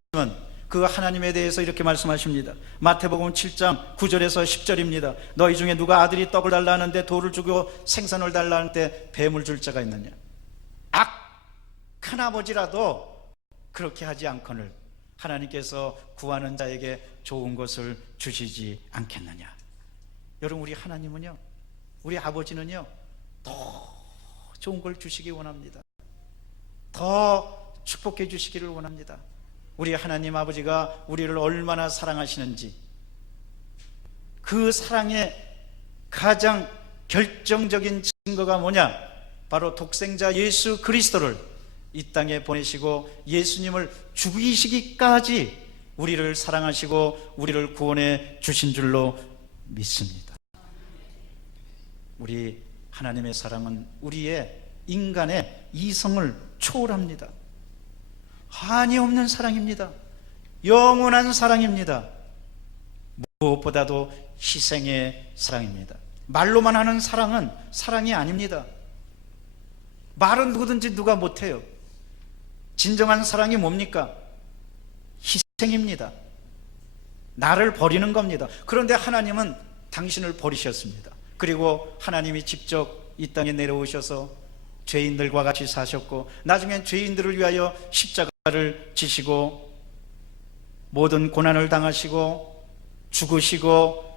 그 하나님에 대해서 이렇게 말씀하십니다. 마태복음 7장 9절에서 10절입니다. 너희 중에 누가 아들이 떡을 달라 하는데 돌을 주고 생선을 달라 하는데 뱀을 줄 자가 있느냐? 악한 아버지라도 그렇게 하지 않거늘 하나님께서 구하는 자에게 좋은 것을 주시지 않겠느냐? 여러분, 우리 하나님은요, 우리 아버지는요, 더 좋은 걸 주시기 원합니다. 더 축복해 주시기를 원합니다. 우리 하나님 아버지가 우리를 얼마나 사랑하시는지 그 사랑의 가장 결정적인 증거가 뭐냐? 바로 독생자 예수 그리스도를 이 땅에 보내시고 예수님을 죽이시기까지 우리를 사랑하시고 우리를 구원해 주신 줄로 믿습니다. 우리 하나님의 사랑은 우리의 인간의 이성을 초월합니다. 한이 없는 사랑입니다. 영원한 사랑입니다. 무엇보다도 희생의 사랑입니다. 말로만 하는 사랑은 사랑이 아닙니다. 말은 누구든지 누가 못해요. 진정한 사랑이 뭡니까? 희생입니다. 나를 버리는 겁니다. 그런데 하나님은 당신을 버리셨습니다. 그리고 하나님이 직접 이 땅에 내려오셔서 죄인들과 같이 사셨고 나중엔 죄인들을 위하여 십자가를 지시고 모든 고난을 당하시고 죽으시고,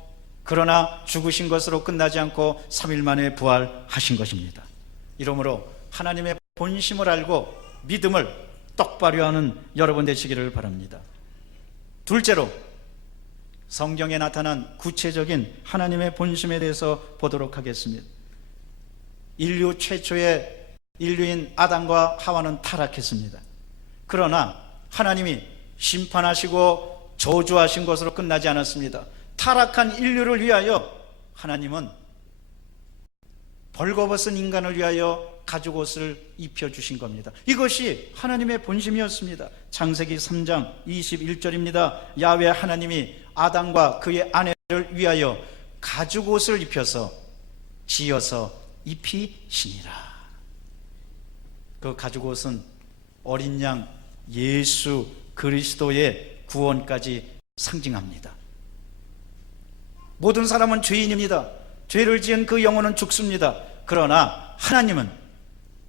그러나 죽으신 것으로 끝나지 않고 3일 만에 부활하신 것입니다. 이러므로 하나님의 본심을 알고 믿음을 똑바로 하는 여러분 되시기를 바랍니다. 둘째로, 성경에 나타난 구체적인 하나님의 본심에 대해서 보도록 하겠습니다. 인류 최초의 인류인 아담과 하와는 타락했습니다. 그러나 하나님이 심판하시고 저주하신 것으로 끝나지 않았습니다. 타락한 인류를 위하여 하나님은 벌거벗은 인간을 위하여 가죽옷을 입혀주신 겁니다. 이것이 하나님의 본심이었습니다. 창세기 3장 21절입니다. 야훼 하나님이 아담과 그의 아내를 위하여 가죽옷을 입혀서 지어서 입히시니라. 그 가죽옷은 어린 양 예수 그리스도의 구원까지 상징합니다. 모든 사람은 죄인입니다. 죄를 지은 그 영혼은 죽습니다. 그러나 하나님은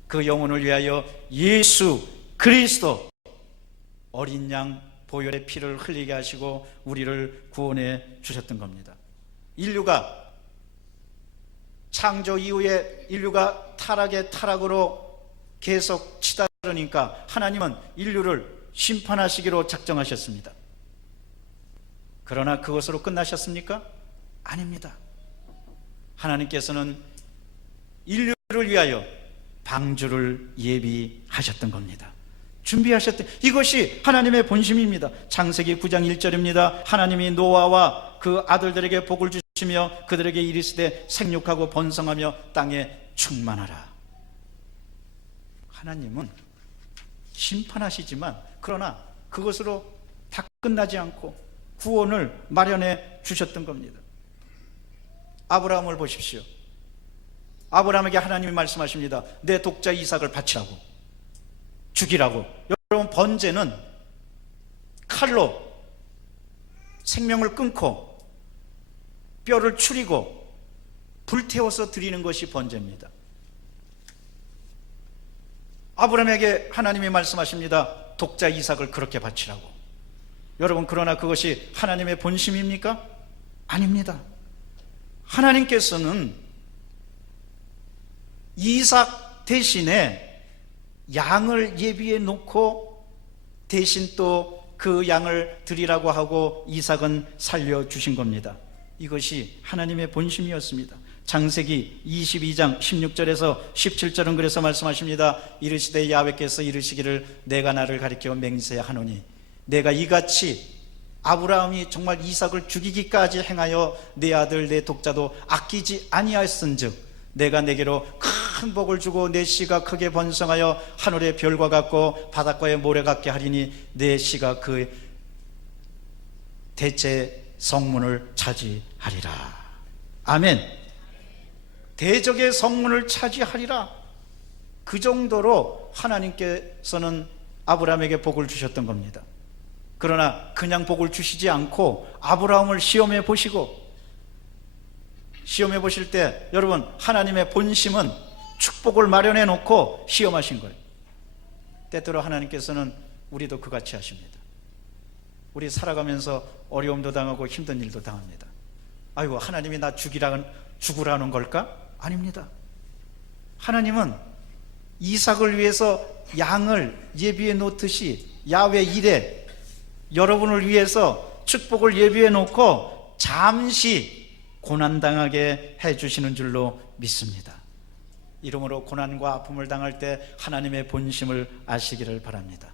그 영혼을 위하여 예수 그리스도 어린 양 보혈의 피를 흘리게 하시고 우리를 구원해 주셨던 겁니다. 인류가 창조 이후에 인류가 타락의 타락으로 계속 치달으니까 하나님은 인류를 심판하시기로 작정하셨습니다. 그러나 그것으로 끝나셨습니까? 아닙니다. 하나님께서는 인류를 위하여 방주를 예비하셨던 겁니다. 준비하셨던, 이것이 하나님의 본심입니다. 창세기 9장 1절입니다. 하나님이 노아와 그 아들들에게 복을 주시며 그들에게 이르시되 생육하고 번성하며 땅에 충만하라. 하나님은 심판하시지만 그러나 그것으로 다 끝나지 않고 구원을 마련해 주셨던 겁니다. 아브라함을 보십시오. 아브라함에게 하나님이 말씀하십니다. 내 독자 이삭을 바치라고, 죽이라고. 여러분, 번제는 칼로 생명을 끊고 뼈를 추리고 불태워서 드리는 것이 번제입니다. 아브라함에게 하나님이 말씀하십니다. 독자 이삭을 그렇게 바치라고. 여러분, 그러나 그것이 하나님의 본심입니까? 아닙니다. 하나님께서는 이삭 대신에 양을 예비해 놓고 대신 또 그 양을 드리라고 하고 이삭은 살려주신 겁니다. 이것이 하나님의 본심이었습니다. 창세기 22장 16절에서 17절은 그래서 말씀하십니다. 이르시되 야훼께서 이르시기를 내가 나를 가리켜 맹세하노니 내가 이같이 아브라함이 정말 이삭을 죽이기까지 행하여 내 아들 내 독자도 아끼지 아니하였은즉 내가 내게로 큰 복을 주고 내 씨가 크게 번성하여 하늘의 별과 같고 바닷가의 모래 같게 하리니 내 씨가 그 대체 성문을 차지하리라. 아멘. 대적의 성문을 차지하리라. 그 정도로 하나님께서는 아브라함에게 복을 주셨던 겁니다. 그러나 그냥 복을 주시지 않고 아브라함을 시험해 보시고, 시험해 보실 때 여러분, 하나님의 본심은 축복을 마련해 놓고 시험하신 거예요. 때때로 하나님께서는 우리도 그같이 하십니다. 우리 살아가면서 어려움도 당하고 힘든 일도 당합니다. 아이고, 하나님이 나 죽으라는 걸까? 아닙니다. 하나님은 이삭을 위해서 양을 예비해 놓듯이 야훼 일에 여러분을 위해서 축복을 예비해 놓고 잠시 고난당하게 해주시는 줄로 믿습니다. 이러므로 고난과 아픔을 당할 때 하나님의 본심을 아시기를 바랍니다.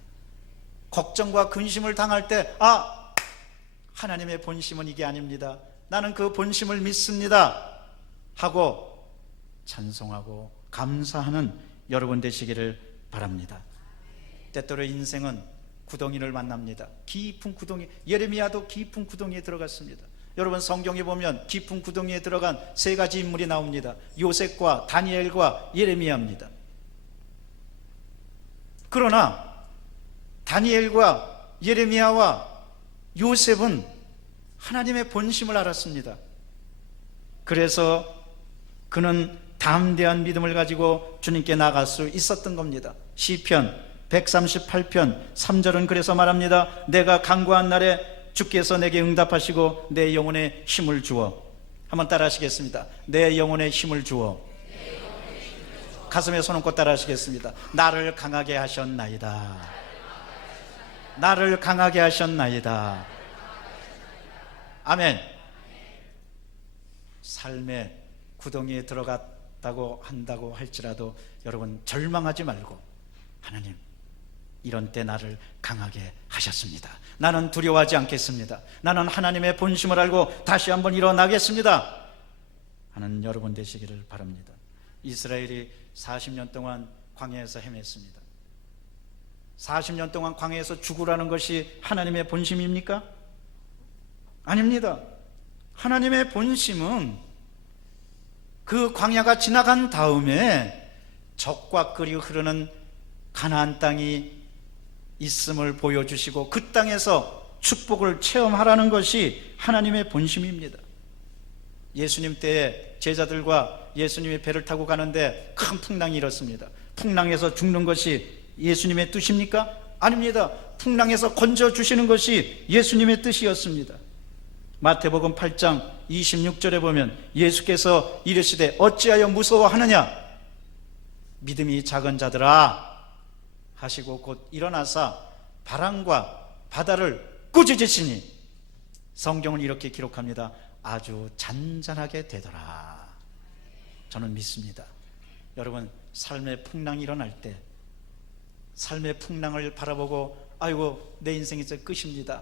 걱정과 근심을 당할 때 하나님의 본심은 이게 아닙니다. 나는 그 본심을 믿습니다 하고 찬송하고 감사하는 여러분 되시기를 바랍니다. 때때로 인생은 구덩이를 만납니다. 깊은 구덩이, 예레미야도 깊은 구덩이에 들어갔습니다. 여러분 성경에 보면 깊은 구덩이에 들어간 세 가지 인물이 나옵니다. 요셉과 다니엘과 예레미야입니다. 그러나 다니엘과 예레미야와 요셉은 하나님의 본심을 알았습니다. 그래서 그는 담대한 믿음을 가지고 주님께 나갈 수 있었던 겁니다. 시편 138편 3절은 그래서 말합니다. 내가 간구한 날에 주께서 내게 응답하시고 내 영혼에 힘을 주어. 한번 따라 하시겠습니다. 내 영혼에 힘을 주어. 가슴에 손 얹고 따라 하시겠습니다. 나를 강하게 하셨나이다. 나를 강하게 하셨나이다. 아멘. 삶의 구덩이에 들어갔다고 한다고 할지라도 여러분 절망하지 말고, 하나님 이런 때 나를 강하게 하셨습니다. 나는 두려워하지 않겠습니다. 나는 하나님의 본심을 알고 다시 한번 일어나겠습니다 하는 여러분 되시기를 바랍니다. 이스라엘이 40년 동안 광야에서 헤맸습니다. 40년 동안 광야에서 죽으라는 것이 하나님의 본심입니까? 아닙니다. 하나님의 본심은 그 광야가 지나간 다음에 적과 끓이 흐르는 가나안 땅이 있음을 보여주시고 그 땅에서 축복을 체험하라는 것이 하나님의 본심입니다. 예수님 때에 제자들과 예수님이 배를 타고 가는데 큰 풍랑이 일었습니다. 풍랑에서 죽는 것이 예수님의 뜻입니까? 아닙니다. 풍랑에서 건져주시는 것이 예수님의 뜻이었습니다. 마태복음 8장 26절에 보면 예수께서 이르시되 어찌하여 무서워하느냐, 믿음이 작은 자들아 하시고 곧 일어나사 바람과 바다를 꾸짖으시니, 성경은 이렇게 기록합니다. 아주 잔잔하게 되더라. 저는 믿습니다. 여러분 삶의 풍랑이 일어날 때, 삶의 풍랑을 바라보고 아이고 내 인생이 이제 끝입니다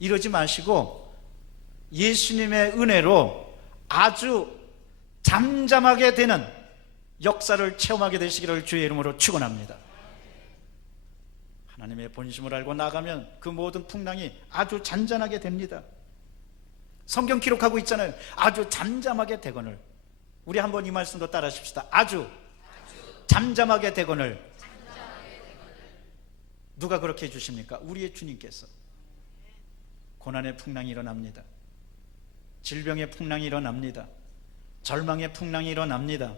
이러지 마시고 예수님의 은혜로 아주 잠잠하게 되는 역사를 체험하게 되시기를 주의 이름으로 축원합니다. 하나님의 본심을 알고 나가면 그 모든 풍랑이 아주 잔잔하게 됩니다. 성경 기록하고 있잖아요. 아주 잠잠하게 되거늘. 우리 한번 이 말씀도 따라 하십시다. 아주 잠잠하게 되거늘. 누가 그렇게 해주십니까? 우리의 주님께서. 고난의 풍랑이 일어납니다. 질병의 풍랑이 일어납니다. 절망의 풍랑이 일어납니다.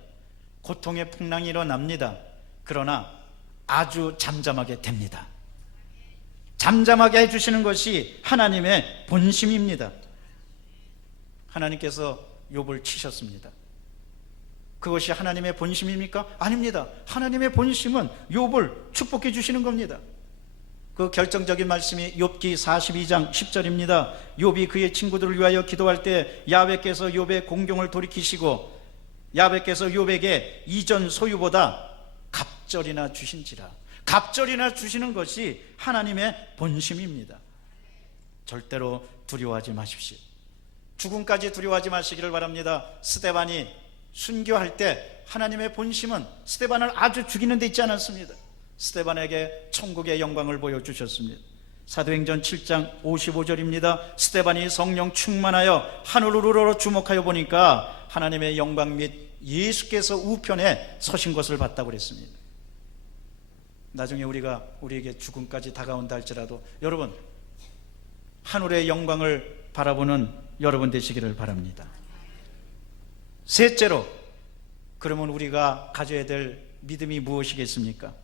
고통의 풍랑이 일어납니다. 그러나 아주 잠잠하게 됩니다. 잠잠하게 해주시는 것이 하나님의 본심입니다. 하나님께서 욥을 치셨습니다. 그것이 하나님의 본심입니까? 아닙니다. 하나님의 본심은 욥을 축복해 주시는 겁니다. 그 결정적인 말씀이 욥기 42장 10절입니다. 욥이 그의 친구들을 위하여 기도할 때 야훼께서 욥의 공경을 돌이키시고 야훼께서 욥에게 이전 소유보다 갑절이나 주신지라. 갑절이나 주시는 것이 하나님의 본심입니다. 절대로 두려워하지 마십시오. 죽음까지 두려워하지 마시기를 바랍니다. 스데반이 순교할 때 하나님의 본심은 스데반을 아주 죽이는 데 있지 않았습니다. 스데반에게 천국의 영광을 보여주셨습니다. 사도행전 7장 55절입니다. 스데반이 성령 충만하여 하늘으로 주목하여 보니까 하나님의 영광 및 예수께서 우편에 서신 것을 봤다고 그랬습니다. 나중에 우리에게 죽음까지 다가온다 할지라도 여러분 하늘의 영광을 바라보는 여러분 되시기를 바랍니다. 셋째로, 그러면 우리가 가져야 될 믿음이 무엇이겠습니까?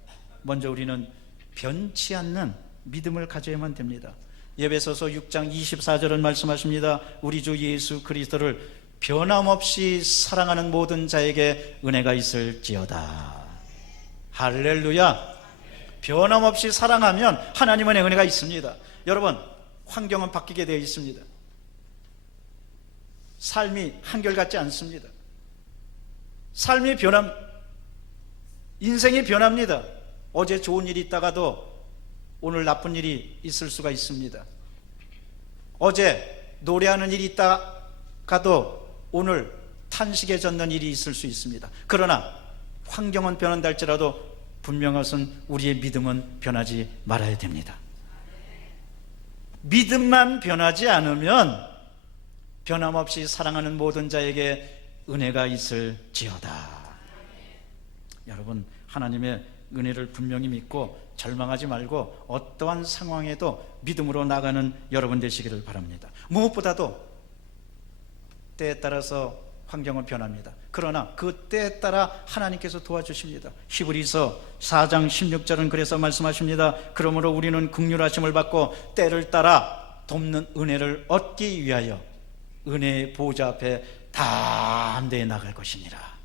먼저 우리는 변치 않는 믿음을 가져야만 됩니다. 에베소서 6장 24절은 말씀하십니다. 우리 주 예수 그리스도를 변함없이 사랑하는 모든 자에게 은혜가 있을지어다. 할렐루야. 변함없이 사랑하면 하나님의 은혜가 있습니다. 여러분 환경은 바뀌게 되어 있습니다. 삶이 한결같지 않습니다. 삶이 인생이 변합니다. 어제 좋은 일이 있다가도 오늘 나쁜 일이 있을 수가 있습니다. 어제 노래하는 일이 있다가도 오늘 탄식에 젖는 일이 있을 수 있습니다. 그러나 환경은 변한다 할지라도 분명한 것은 우리의 믿음은 변하지 말아야 됩니다. 믿음만 변하지 않으면 변함없이 사랑하는 모든 자에게 은혜가 있을지어다. 여러분, 하나님의 은혜를 분명히 믿고 절망하지 말고 어떠한 상황에도 믿음으로 나가는 여러분 되시기를 바랍니다. 무엇보다도 때에 따라서 환경은 변합니다. 그러나 그 때에 따라 하나님께서 도와주십니다. 히브리서 4장 16절은 그래서 말씀하십니다. 그러므로 우리는 긍휼하심을 받고 때를 따라 돕는 은혜를 얻기 위하여 은혜의 보좌 앞에 담대히 나갈 것이니라.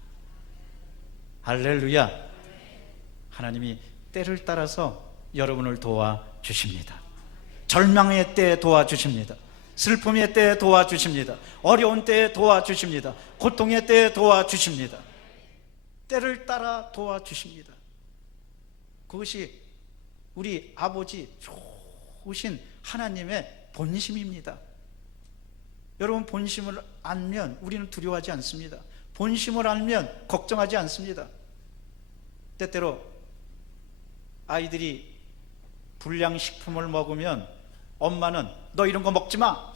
할렐루야. 하나님이 때를 따라서 여러분을 도와주십니다. 절망의 때에 도와주십니다. 슬픔의 때에 도와주십니다. 어려운 때에 도와주십니다. 고통의 때에 도와주십니다. 때를 따라 도와주십니다. 그것이 우리 아버지 좋으신 하나님의 본심입니다. 여러분, 본심을 알면 우리는 두려워하지 않습니다. 본심을 알면 걱정하지 않습니다. 때때로 아이들이 불량식품을 먹으면 엄마는 너 이런 거 먹지 마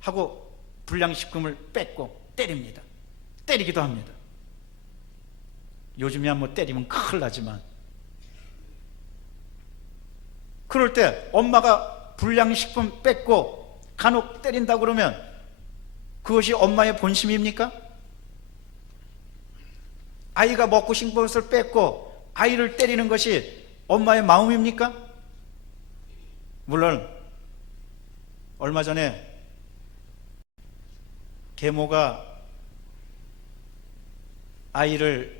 하고 불량식품을 뺏고 때립니다. 때리기도 합니다. 요즘이야 뭐 때리면 큰일 나지만, 그럴 때 엄마가 불량식품 뺏고 간혹 때린다 그러면 그것이 엄마의 본심입니까? 아이가 먹고 싶은 것을 뺏고 아이를 때리는 것이 엄마의 마음입니까? 물론 얼마 전에 계모가 아이의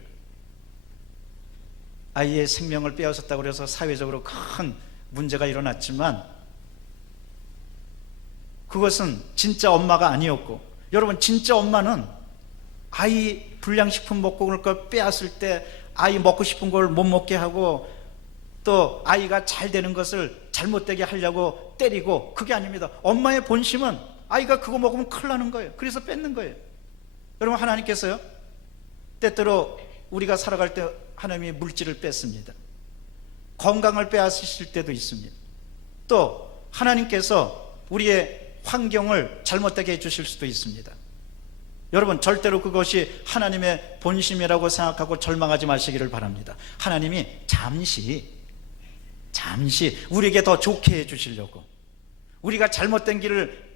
생명을 빼앗았다고 해서 사회적으로 큰 문제가 일어났지만 그것은 진짜 엄마가 아니었고, 여러분, 진짜 엄마는 아이 불량식품 먹고 그럴 걸 빼앗을 때 아이 먹고 싶은 걸 못 먹게 하고 또 아이가 잘 되는 것을 잘못되게 하려고 때리고, 그게 아닙니다. 엄마의 본심은 아이가 그거 먹으면 큰일 나는 거예요. 그래서 뺏는 거예요. 여러분, 하나님께서요, 때때로 우리가 살아갈 때 하나님이 물질을 뺏습니다. 건강을 빼앗으실 때도 있습니다. 또 하나님께서 우리의 환경을 잘못되게 해주실 수도 있습니다. 여러분, 절대로 그것이 하나님의 본심이라고 생각하고 절망하지 마시기를 바랍니다. 하나님이 잠시 우리에게 더 좋게 해주시려고, 우리가 잘못된 길을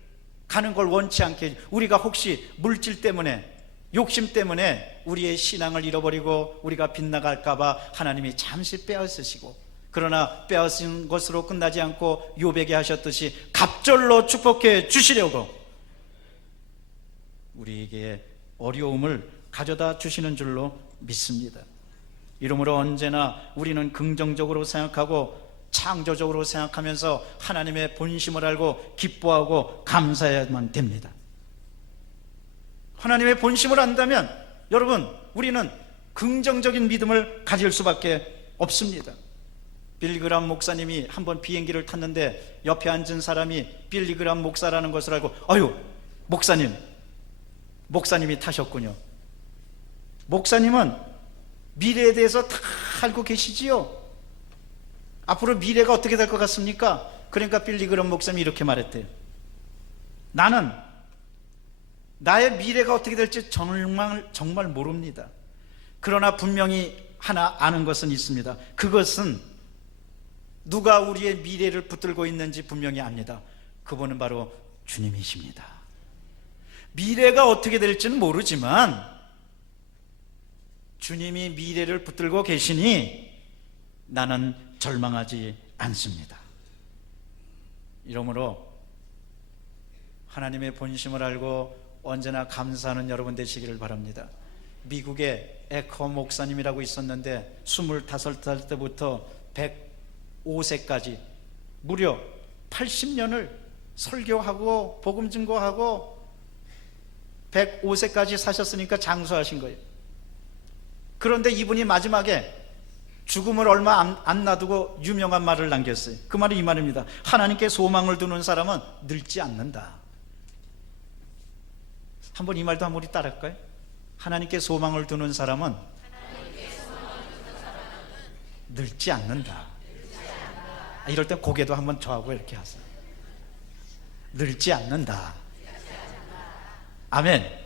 가는 걸 원치 않게, 우리가 혹시 물질 때문에, 욕심 때문에 우리의 신앙을 잃어버리고 우리가 빗나갈까 봐 하나님이 잠시 빼앗으시고, 그러나 빼앗은 것으로 끝나지 않고 요백이 하셨듯이 갑절로 축복해 주시려고 우리에게 어려움을 가져다 주시는 줄로 믿습니다. 이러므로 언제나 우리는 긍정적으로 생각하고 창조적으로 생각하면서 하나님의 본심을 알고 기뻐하고 감사해야만 됩니다. 하나님의 본심을 안다면 여러분, 우리는 긍정적인 믿음을 가질 수밖에 없습니다. 빌리그람 목사님이 한번 비행기를 탔는데 옆에 앉은 사람이 빌리그람 목사라는 것을 알고, 아유, 목사님이 타셨군요. 목사님은 미래에 대해서 다 알고 계시지요. 앞으로 미래가 어떻게 될 것 같습니까? 그러니까 빌리그람 목사님이 이렇게 말했대요. 나는 나의 미래가 어떻게 될지 정말 모릅니다. 그러나 분명히 하나 아는 것은 있습니다. 그것은 누가 우리의 미래를 붙들고 있는지 분명히 압니다. 그분은 바로 주님이십니다. 미래가 어떻게 될지는 모르지만 주님이 미래를 붙들고 계시니 나는 절망하지 않습니다. 이러므로 하나님의 본심을 알고 언제나 감사하는 여러분 되시기를 바랍니다. 미국에 에커 목사님이라고 있었는데 25살 때부터 105세까지 무려 80년을 설교하고 복음 증거하고 105세까지 사셨으니까 장수하신 거예요. 그런데 이분이 마지막에 죽음을 얼마 안 놔두고 유명한 말을 남겼어요. 그 말이 이 말입니다. 하나님께 소망을 두는 사람은 늙지 않는다. 한번 이 말도 한번 우리 따라할까요? 하나님께 소망을 두는 사람은 늙지 않는다. 이럴 때 고개도 한번 저하고 이렇게 하세요. 늙지 않는다. 아멘.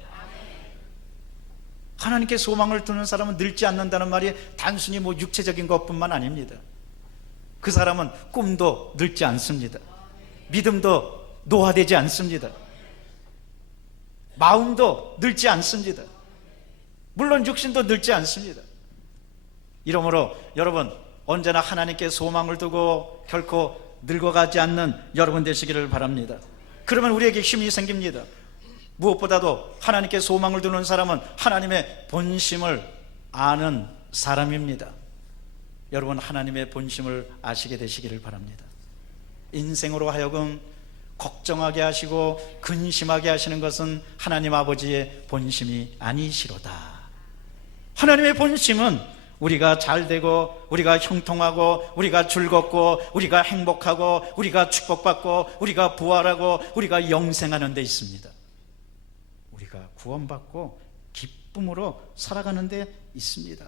하나님께 소망을 두는 사람은 늙지 않는다는 말이 단순히 뭐 육체적인 것뿐만 아닙니다. 그 사람은 꿈도 늙지 않습니다. 믿음도 노화되지 않습니다. 마음도 늙지 않습니다. 물론 육신도 늙지 않습니다. 이러므로 여러분, 언제나 하나님께 소망을 두고 결코 늙어가지 않는 여러분 되시기를 바랍니다. 그러면 우리에게 힘이 생깁니다. 무엇보다도 하나님께 소망을 두는 사람은 하나님의 본심을 아는 사람입니다. 여러분, 하나님의 본심을 아시게 되시기를 바랍니다. 인생으로 하여금 걱정하게 하시고 근심하게 하시는 것은 하나님 아버지의 본심이 아니시로다. 하나님의 본심은 우리가 잘되고 우리가 형통하고 우리가 즐겁고 우리가 행복하고 우리가 축복받고 우리가 부활하고 우리가 영생하는 데 있습니다. 우리가 구원받고 기쁨으로 살아가는 데 있습니다.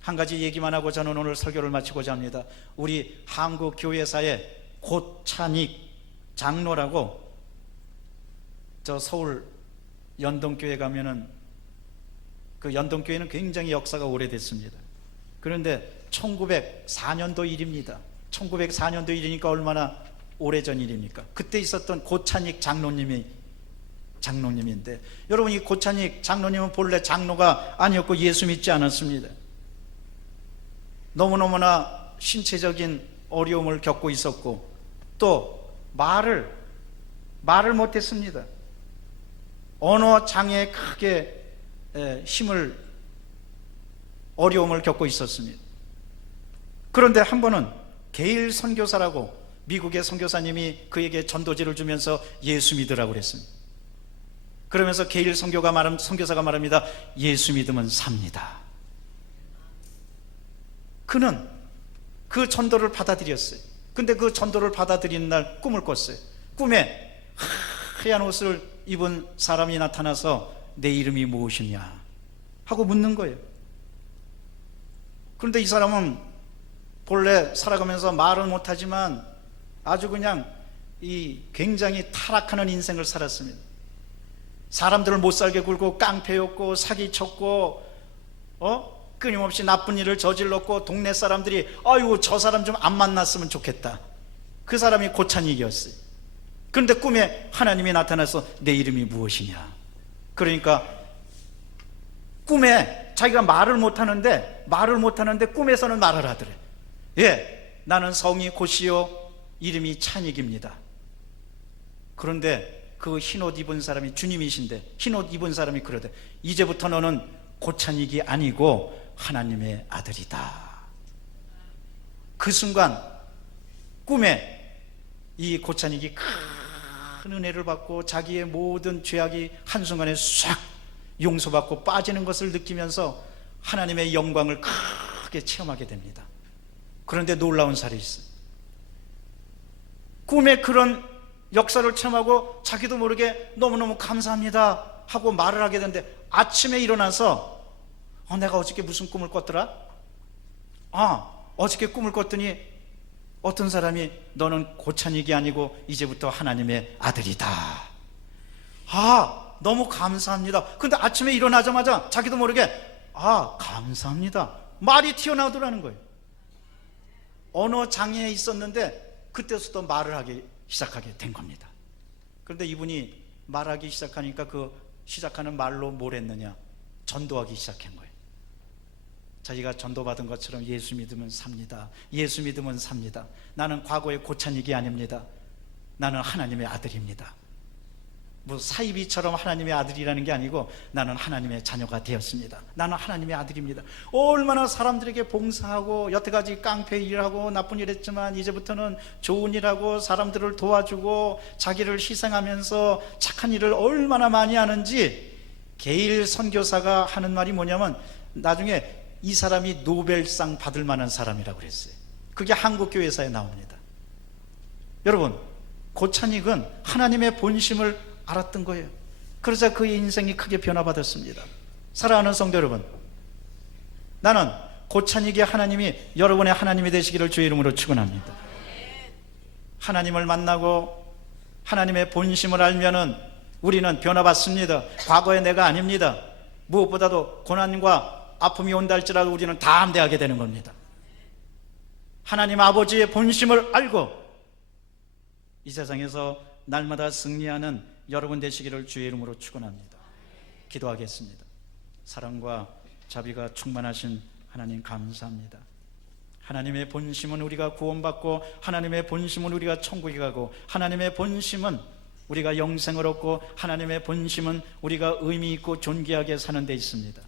한 가지 얘기만 하고 저는 오늘 설교를 마치고자 합니다. 우리 한국 교회사의 고찬익 장로라고, 저 서울 연동교회 가면은, 그 연동교회는 굉장히 역사가 오래됐습니다. 그런데 1904년도 일입니다. 1904년도 일이니까 얼마나 오래전 일입니까? 그때 있었던 고찬익 장로님인데, 여러분, 이 고찬익 장로님은 본래 장로가 아니었고 예수 믿지 않았습니다. 너무너무나 신체적인 어려움을 겪고 있었고 또 말을 못했습니다. 언어 장애에 크게 어려움을 겪고 있었습니다. 그런데 한 번은 게일 선교사라고 미국의 선교사님이 그에게 전도지를 주면서 예수 믿으라고 그랬습니다. 그러면서 게일 선교사가 말합니다. 예수 믿으면 삽니다. 그는 그 전도를 받아들였어요. 근데 그 전도를 받아들이는 날 꿈을 꿨어요. 꿈에 하얀 옷을 입은 사람이 나타나서 내 이름이 무엇이냐 하고 묻는 거예요. 그런데 이 사람은 본래 살아가면서 말은 못하지만 아주 그냥 이 굉장히 타락하는 인생을 살았습니다. 사람들을 못 살게 굴고 깡패였고 사기쳤고 끊임없이 나쁜 일을 저질렀고 동네 사람들이 아이고 저 사람 좀 안 만났으면 좋겠다. 그 사람이 고찬익이었어요. 그런데 꿈에 하나님이 나타나서 내 이름이 무엇이냐. 그러니까 꿈에 자기가 말을 못하는데 꿈에서는 말을 하더래. 예, 나는 성이 곧이요 이름이 찬익입니다. 그런데 그 흰옷 입은 사람이 주님이신데 흰옷 입은 사람이 그러대. 이제부터 너는 고찬익이 아니고 하나님의 아들이다. 그 순간 꿈에 이 고찬익이 큰 은혜를 받고 자기의 모든 죄악이 한순간에 싹 용서받고 빠지는 것을 느끼면서 하나님의 영광을 크게 체험하게 됩니다. 그런데 놀라운 사실이 있어요. 꿈에 그런 역사를 체험하고 자기도 모르게 너무너무 감사합니다 하고 말을 하게 되는데 아침에 일어나서 내가 어저께 무슨 꿈을 꿨더라? 어저께 꿈을 꿨더니 어떤 사람이 너는 고찬익이 아니고 이제부터 하나님의 아들이다. 너무 감사합니다. 근데 아침에 일어나자마자 자기도 모르게 감사합니다 말이 튀어나오더라는 거예요. 언어 장애에 있었는데 그때부터 말을 하기 시작하게 된 겁니다. 그런데 이분이 말하기 시작하니까 그 시작하는 말로 뭘 했느냐? 전도하기 시작한 거예요. 자기가 전도받은 것처럼 예수 믿으면 삽니다. 예수 믿으면 삽니다. 나는 과거의 고찬익이 아닙니다. 나는 하나님의 아들입니다. 뭐 사이비처럼 하나님의 아들이라는 게 아니고 나는 하나님의 자녀가 되었습니다. 나는 하나님의 아들입니다. 얼마나 사람들에게 봉사하고 여태까지 깡패 일하고 나쁜 일 했지만 이제부터는 좋은 일하고 사람들을 도와주고 자기를 희생하면서 착한 일을 얼마나 많이 하는지 게일 선교사가 하는 말이 뭐냐면 나중에 이 사람이 노벨상 받을 만한 사람이라고 그랬어요. 그게 한국교회사에 나옵니다. 여러분, 고찬익은 하나님의 본심을 알았던 거예요. 그러자 그의 인생이 크게 변화받았습니다. 사랑하는 성도 여러분, 나는 고찬익의 하나님이 여러분의 하나님이 되시기를 주의 이름으로 축원합니다. 하나님을 만나고 하나님의 본심을 알면은 우리는 변화받습니다. 과거의 내가 아닙니다. 무엇보다도 고난과 아픔이 온다 할지라도 우리는 다 담대하게 되는 겁니다. 하나님 아버지의 본심을 알고 이 세상에서 날마다 승리하는 여러분 되시기를 주의 이름으로 축원합니다. 기도하겠습니다. 사랑과 자비가 충만하신 하나님 감사합니다. 하나님의 본심은 우리가 구원받고 하나님의 본심은 우리가 천국에 가고 하나님의 본심은 우리가 영생을 얻고 하나님의 본심은 우리가 의미 있고 존귀하게 사는 데 있습니다.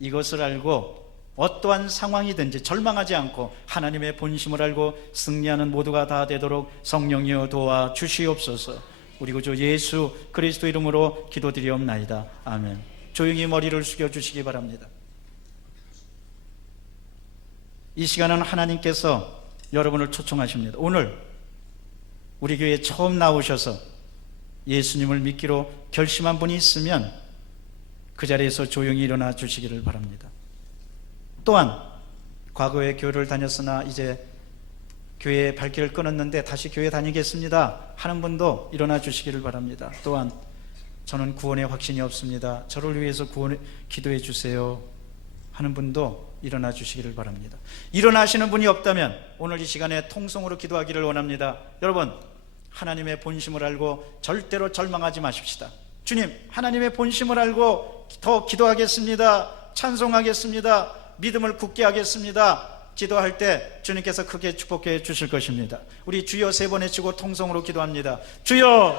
이것을 알고 어떠한 상황이든지 절망하지 않고 하나님의 본심을 알고 승리하는 모두가 다 되도록 성령이여 도와 주시옵소서. 우리 구주 예수 그리스도 이름으로 기도드리옵나이다. 아멘. 조용히 머리를 숙여주시기 바랍니다. 이 시간은 하나님께서 여러분을 초청하십니다. 오늘 우리 교회에 처음 나오셔서 예수님을 믿기로 결심한 분이 있으면 그 자리에서 조용히 일어나 주시기를 바랍니다. 또한 과거에 교회를 다녔으나 이제 교회의 발길을 끊었는데 다시 교회 다니겠습니다 하는 분도 일어나 주시기를 바랍니다. 또한 저는 구원의 확신이 없습니다, 저를 위해서 기도해 주세요 하는 분도 일어나 주시기를 바랍니다. 일어나시는 분이 없다면 오늘 이 시간에 통성으로 기도하기를 원합니다. 여러분, 하나님의 본심을 알고 절대로 절망하지 마십시다. 주님, 하나님의 본심을 알고 더 기도하겠습니다, 찬송하겠습니다, 믿음을 굳게 하겠습니다. 기도할 때 주님께서 크게 축복해 주실 것입니다. 우리 주여 세 번 외치고 통성으로 기도합니다. 주여,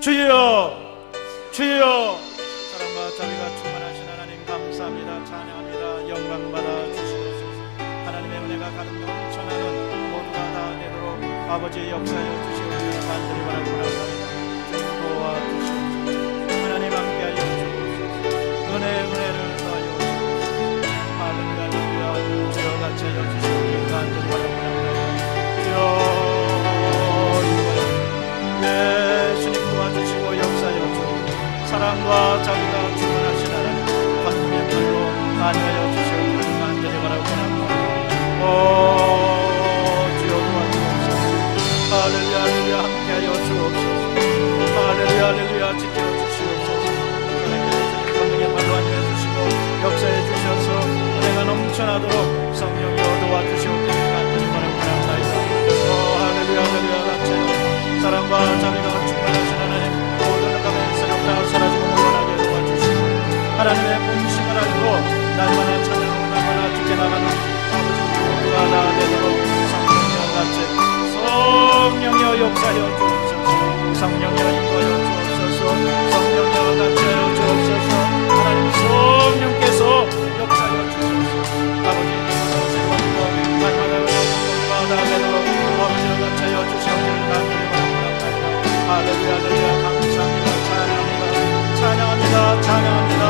주여, 주여. 사랑과 자비가 충만하신 하나님 감사합니다. 찬양합니다. 영광 받아 주시옵소서. 하나님의 은혜가 가득 넘쳐나는 모두가 다 되도록 아버지의 역사여 주시옵소서. 간절히 바라고 나옵니다. 주님 도와 주시옵소서. 하나님 함께하여 주옵소서. 은혜를 더하여 주옵소서. 할렐루야. 주여 같이 하여 주시옵소서. 간절히 바라고 나옵니다. 주여, 예수님 도와주시고 역사여 주옵소서. 사랑과 자비가 충만하신 하나님 관문의 팔로 관여하여 주시옵소서. 간절히 바라고 나옵니다. 주여 도와주옵소서. 할렐루야, 할렐루야 함께하여 주옵소서. 할렐루야, 할렐루야 지켜주시옵소서. 성령의 발로 안내해 주시고 역사해 주셔서 은혜가 넘쳐나도록 성령이 도와주시옵소서. 간절히 바라고 나옵니다. 할렐루야, 할렐루야 감사해요. 사랑과 자비가 충만하신 하나님 모든 가면 사역 다 사라지고 물러나게 도와주시고 하나님의 본심을 알고 날마다 찬양하고 날마다 주께 나가는 아버지 모두가 다 되도록 성령이여 같이 성령이여 역사하여 주옵소서. 성령이여 인도하여 주옵소서. 성령이여 같이 하여 주옵소서. 하나님 성령께서 역사하여 주옵소서. 아버지 세워주고 날마다 모두가 다 되도록 아버지와 같이 하여 주시옵기를 간절히 바랍니다. 할렐루야, 할렐루야 감사합니다. 찬양합니다. 찬양합니다. 찬양합니다.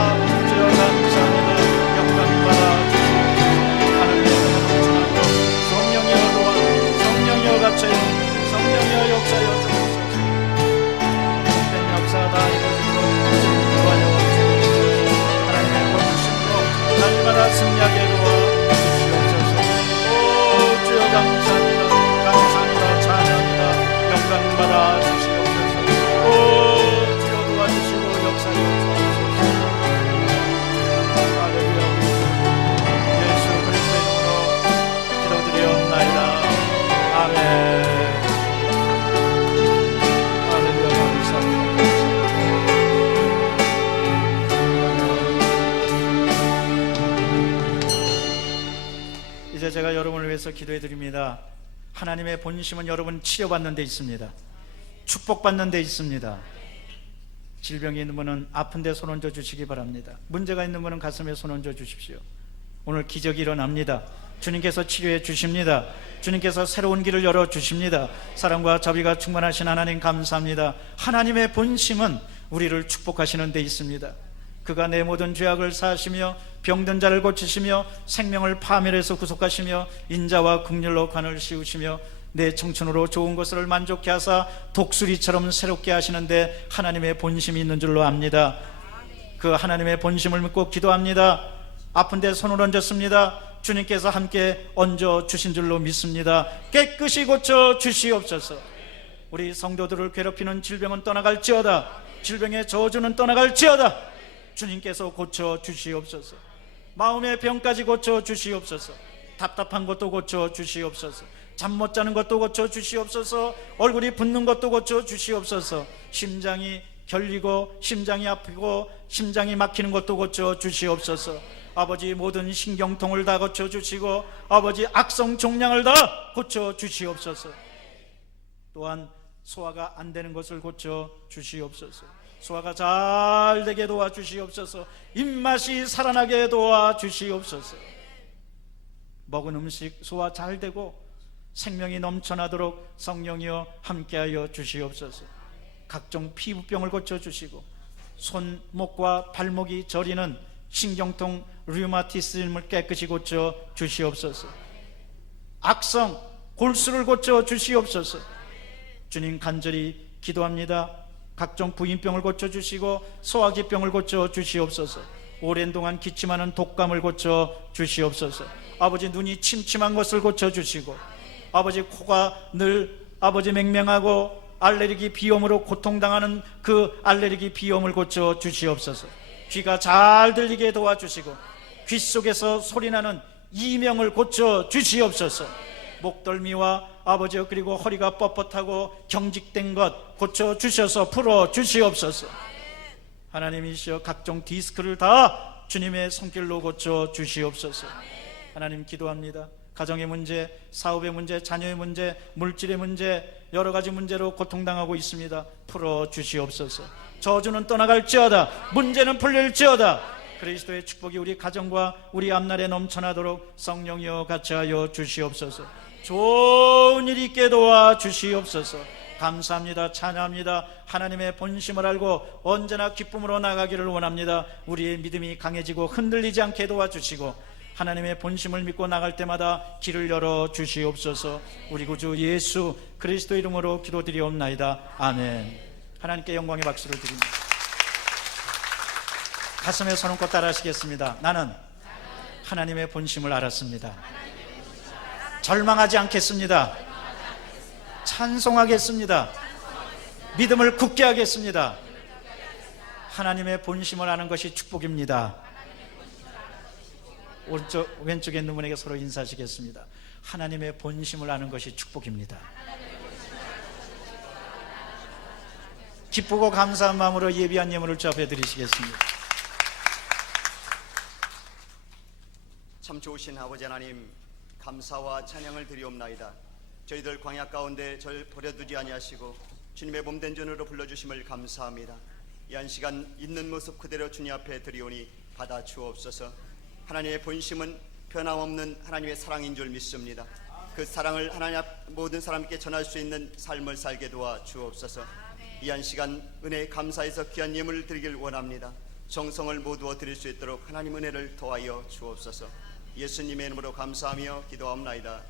주여 감사합니다. 영광 받아 주시옵소서. 하나님의 넘쳐나고 성령이여 도와 성령이여 같이 성령이여 역사여 주옵소서. 된 역사 다 이루어지고 도와여 주옵소서. 하나님의 본심으로 날마다 승리하게 도와주시옵소서. 오 주여 감사합니다. 감사합니다. 찬양합니다. 영광 받아 주시옵소서. 오 주여 도와주시고 역사여 주옵소서. 할렐루야. 예수 그리스도 이름으로 기도드리옵나이다. 아멘. 할렐루야. 감사합니다. 이제 제가 여러분을 위해서 기도해 드립니다. 하나님의 본심은 여러분 치료받는 데 있습니다. 축복받는 데 있습니다. 질병이 있는 분은 아픈 데 손 얹어 주시기 바랍니다. 문제가 있는 분은 가슴에 손 얹어 주십시오. 오늘 기적이 일어납니다. 주님께서 치료해 주십니다. 주님께서 새로운 길을 열어 주십니다. 사랑과 자비가 충만하신 하나님 감사합니다. 하나님의 본심은 우리를 축복하시는 데 있습니다. 그가 내 모든 죄악을 사하시며 병든 자를 고치시며 생명을 파멸해서 구속하시며 인자와 긍휼로 관을 씌우시며 내 청춘으로 좋은 것을 만족케 하사 독수리처럼 새롭게 하시는데 하나님의 본심이 있는 줄로 압니다. 그 하나님의 본심을 믿고 기도합니다. 아픈 데 손을 얹었습니다. 주님께서 함께 얹어 주신 줄로 믿습니다. 깨끗이 고쳐 주시옵소서. 우리 성도들을 괴롭히는 질병은 떠나갈지어다. 질병의 저주는 떠나갈지어다. 주님께서 고쳐 주시옵소서. 마음의 병까지 고쳐 주시옵소서. 답답한 것도 고쳐 주시옵소서. 잠 못 자는 것도 고쳐 주시옵소서. 얼굴이 붓는 것도 고쳐 주시옵소서. 심장이 결리고 심장이 아프고 심장이 막히는 것도 고쳐 주시옵소서. 아버지 모든 신경통을 다 고쳐 주시고 아버지 악성 종양을 다 고쳐 주시옵소서. 또한 소화가 안 되는 것을 고쳐 주시옵소서. 소화가 잘 되게 도와주시옵소서. 입맛이 살아나게 도와주시옵소서. 먹은 음식 소화 잘 되고 생명이 넘쳐나도록 성령이여 함께하여 주시옵소서. 각종 피부병을 고쳐주시고 손목과 발목이 저리는 신경통 류마티즘을 깨끗이 고쳐 주시옵소서. 악성 골수를 고쳐 주시옵소서. 주님 간절히 기도합니다. 각종 부인병을 고쳐 주시고 소화기병을 고쳐 주시옵소서. 오랜 동안 기침하는 독감을 고쳐 주시옵소서. 아버지 눈이 침침한 것을 고쳐 주시고 아버지 코가 늘 아버지 맹맹하고 알레르기 비염으로 고통당하는 그 알레르기 비염을 고쳐 주시옵소서. 귀가 잘 들리게 도와주시고 귀 속에서 소리나는 이명을 고쳐 주시옵소서. 목덜미와 아버지여 그리고 허리가 뻣뻣하고 경직된 것 고쳐 주셔서 풀어 주시옵소서. 하나님이시여 각종 디스크를 다 주님의 손길로 고쳐 주시옵소서. 하나님 기도합니다. 가정의 문제, 사업의 문제, 자녀의 문제, 물질의 문제, 여러 가지 문제로 고통당하고 있습니다. 풀어 주시옵소서. 저주는 떠나갈지어다. 문제는 풀릴지어다. 그리스도의 축복이 우리 가정과 우리 앞날에 넘쳐나도록 성령이여 같이하여 주시옵소서. 좋은 일이 있게 도와 주시옵소서. 감사합니다. 찬양합니다. 하나님의 본심을 알고 언제나 기쁨으로 나가기를 원합니다. 우리의 믿음이 강해지고 흔들리지 않게 도와주시고 하나님의 본심을 믿고 나갈 때마다 길을 열어 주시옵소서. 우리 구주 예수 그리스도 이름으로 기도드리옵나이다. 아멘. 하나님께 영광의 박수를 드립니다. 가슴에 손 얹고 따라하시겠습니다. 나는 하나님의 본심을 알았습니다. 절망하지 않겠습니다. 찬송하겠습니다. 믿음을 굳게 하겠습니다. 하나님의 본심을 아는 것이 축복입니다. 오른쪽 왼쪽에 있는 분에게 서로 인사하시겠습니다. 하나님의 본심을 아는 것이 축복입니다. 기쁘고 감사한 마음으로 예비한 예물을 주 앞에 드리시겠습니다. 참 좋으신 아버지 하나님, 감사와 찬양을 드리옵나이다. 저희들 광야 가운데 절 버려두지 아니하시고 주님의 몸된 전으로 불러주심을 감사합니다. 이 한 시간 있는 모습 그대로 주님 앞에 드리오니 받아 주옵소서. 하나님의 본심은 변함없는 하나님의 사랑인 줄 믿습니다. 그 사랑을 하나님 앞 모든 사람께 전할 수 있는 삶을 살게 도와 주옵소서. 이 한 시간 은혜에 감사해서 귀한 예물을 드리길 원합니다. 정성을 모두어 드릴 수 있도록 하나님 은혜를 더하여 주옵소서. 예수님의 이름으로 감사하며 기도하옵나이다.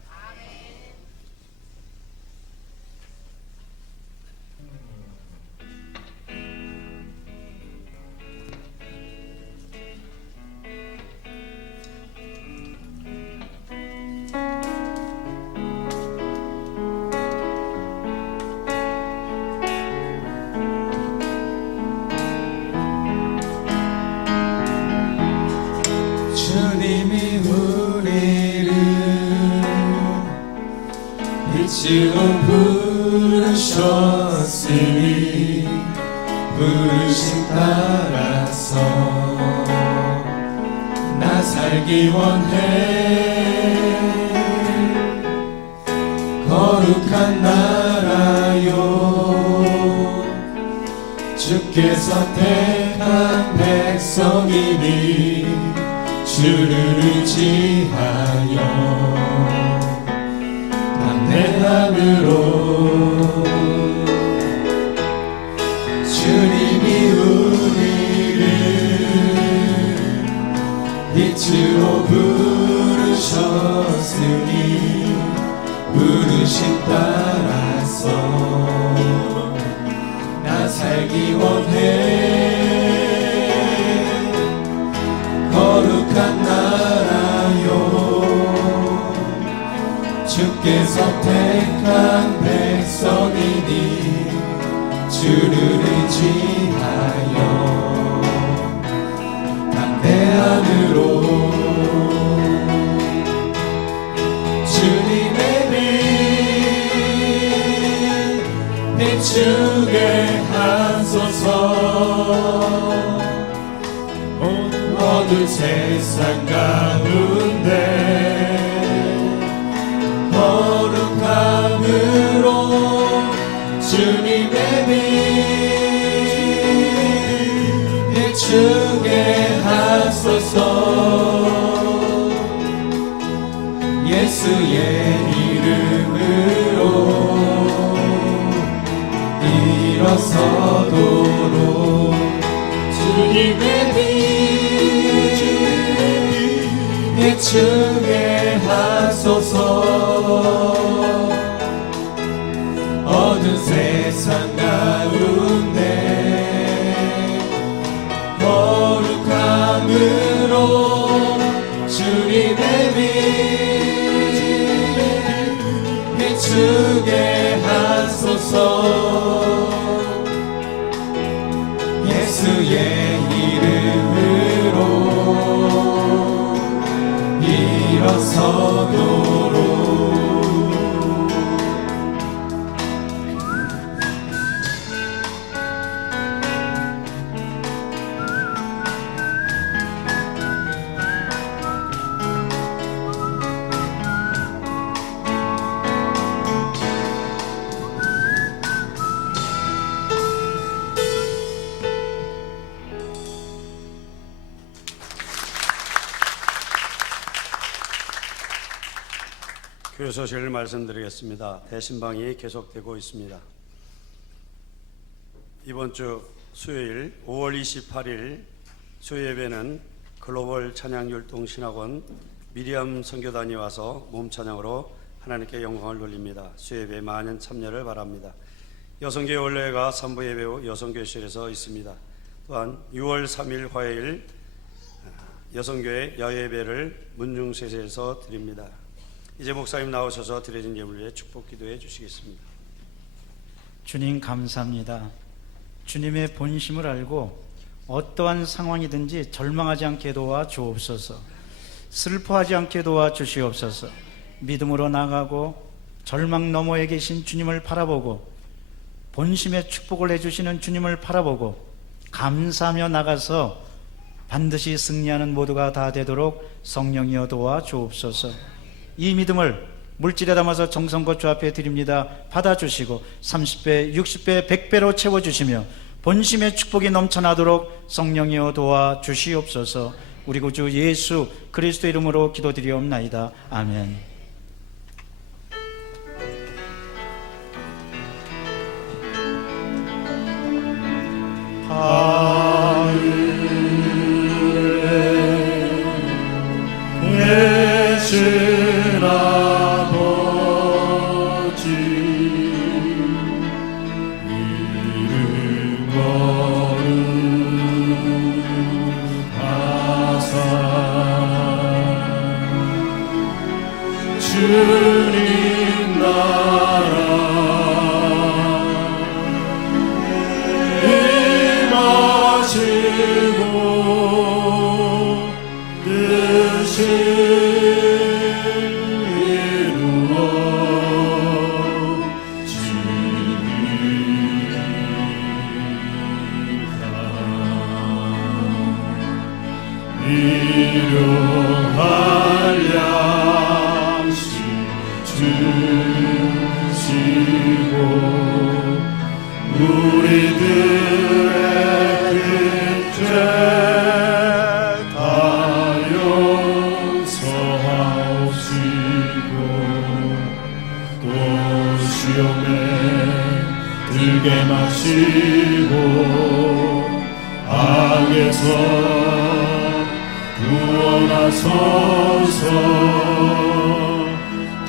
주님이 우리를 빛으로 부르셨으니 부르심 따라서 나 살기 원해. 거룩한 나라요 주께 주께서 택한 백성이니 주를 의지하여 담대함으로 주님이 우리를 빛으로 부르셨으니 부르심 따라서 나 살기 원해. 거룩한 나라요 주께서 택한 백성이니 주를 의지하여 담대함으로 주님의 빛 비추게 하소서. 어두운 세상 가운데 거룩함으로 주님의 빛 비추게 하소서. 예수의 이름으로 일어서도록 주님의 빛 비추게 하소서. 어두운 세상 가운데 거룩함으로 주님의 빛 비추게 하소서. 예수의 이름으로 일어서도록 교회 소식을 말씀드리겠습니다. 대신방이 계속되고 있습니다. 이번 주 수요일 5월 28일 수요예배는 글로벌 찬양율동신학원 미리암 선교단이 와서 몸찬양으로 하나님께 영광을 돌립니다. 수요예배 많은 참여를 바랍니다. 여성교회 원래가 3부 예배 후 여성교실에서 있습니다. 또한 6월 3일 화요일 여성교회 야외예배를 문중세에서 드립니다. 이제 목사님 나오셔서 드려진 예물 위해 축복 기도해 주시겠습니다. 주님 감사합니다. 주님의 본심을 알고 어떠한 상황이든지 절망하지 않게 도와 주옵소서. 슬퍼하지 않게 도와 주시옵소서. 믿음으로 나가고 절망 너머에 계신 주님을 바라보고 본심의 축복을 해주시는 주님을 바라보고 감사하며 나가서 반드시 승리하는 모두가 다 되도록 성령이여 도와 주옵소서. 이 믿음을 물질에 담아서 정성껏 주 앞에 드립니다. 받아주시고 30배, 60배, 100배로 채워주시며 본심의 축복이 넘쳐나도록 성령이여 도와 주시옵소서. 우리 구주 예수 그리스도 이름으로 기도드리옵나이다. 아멘. 주님 나라 임하시고 뜻을 이루어지리라. 일용할 양식 주시고 우리들의 하소서.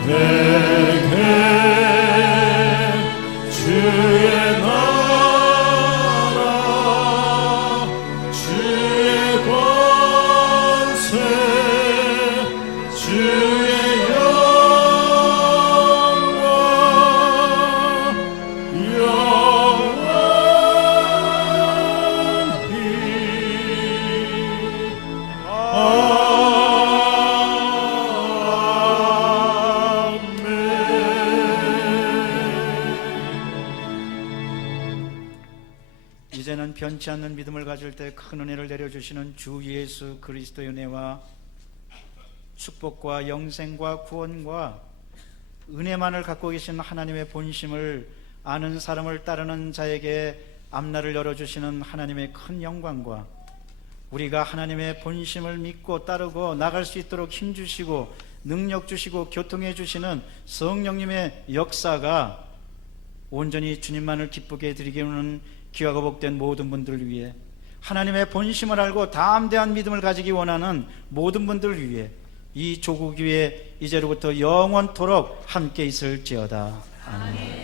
대개 주의 나라 주의 권세 주의 영광 영원히 이제는 변치 않는 믿음을 가질 때 큰 은혜를 내려주시는 주 예수 그리스도의 은혜와 축복과 영생과 구원과 은혜만을 갖고 계신 하나님의 본심을 아는 사람을 따르는 자에게 앞날을 열어주시는 하나님의 큰 영광과 우리가 하나님의 본심을 믿고 따르고 나갈 수 있도록 힘주시고 능력 주시고 교통해 주시는 성령님의 역사가 온전히 주님만을 기쁘게 드리기는 귀하고 복된 모든 분들을 위해 하나님의 본심을 알고 담대한 믿음을 가지기 원하는 모든 분들을 위해 이 조국 위에 이제로부터 영원토록 함께 있을지어다. 아멘.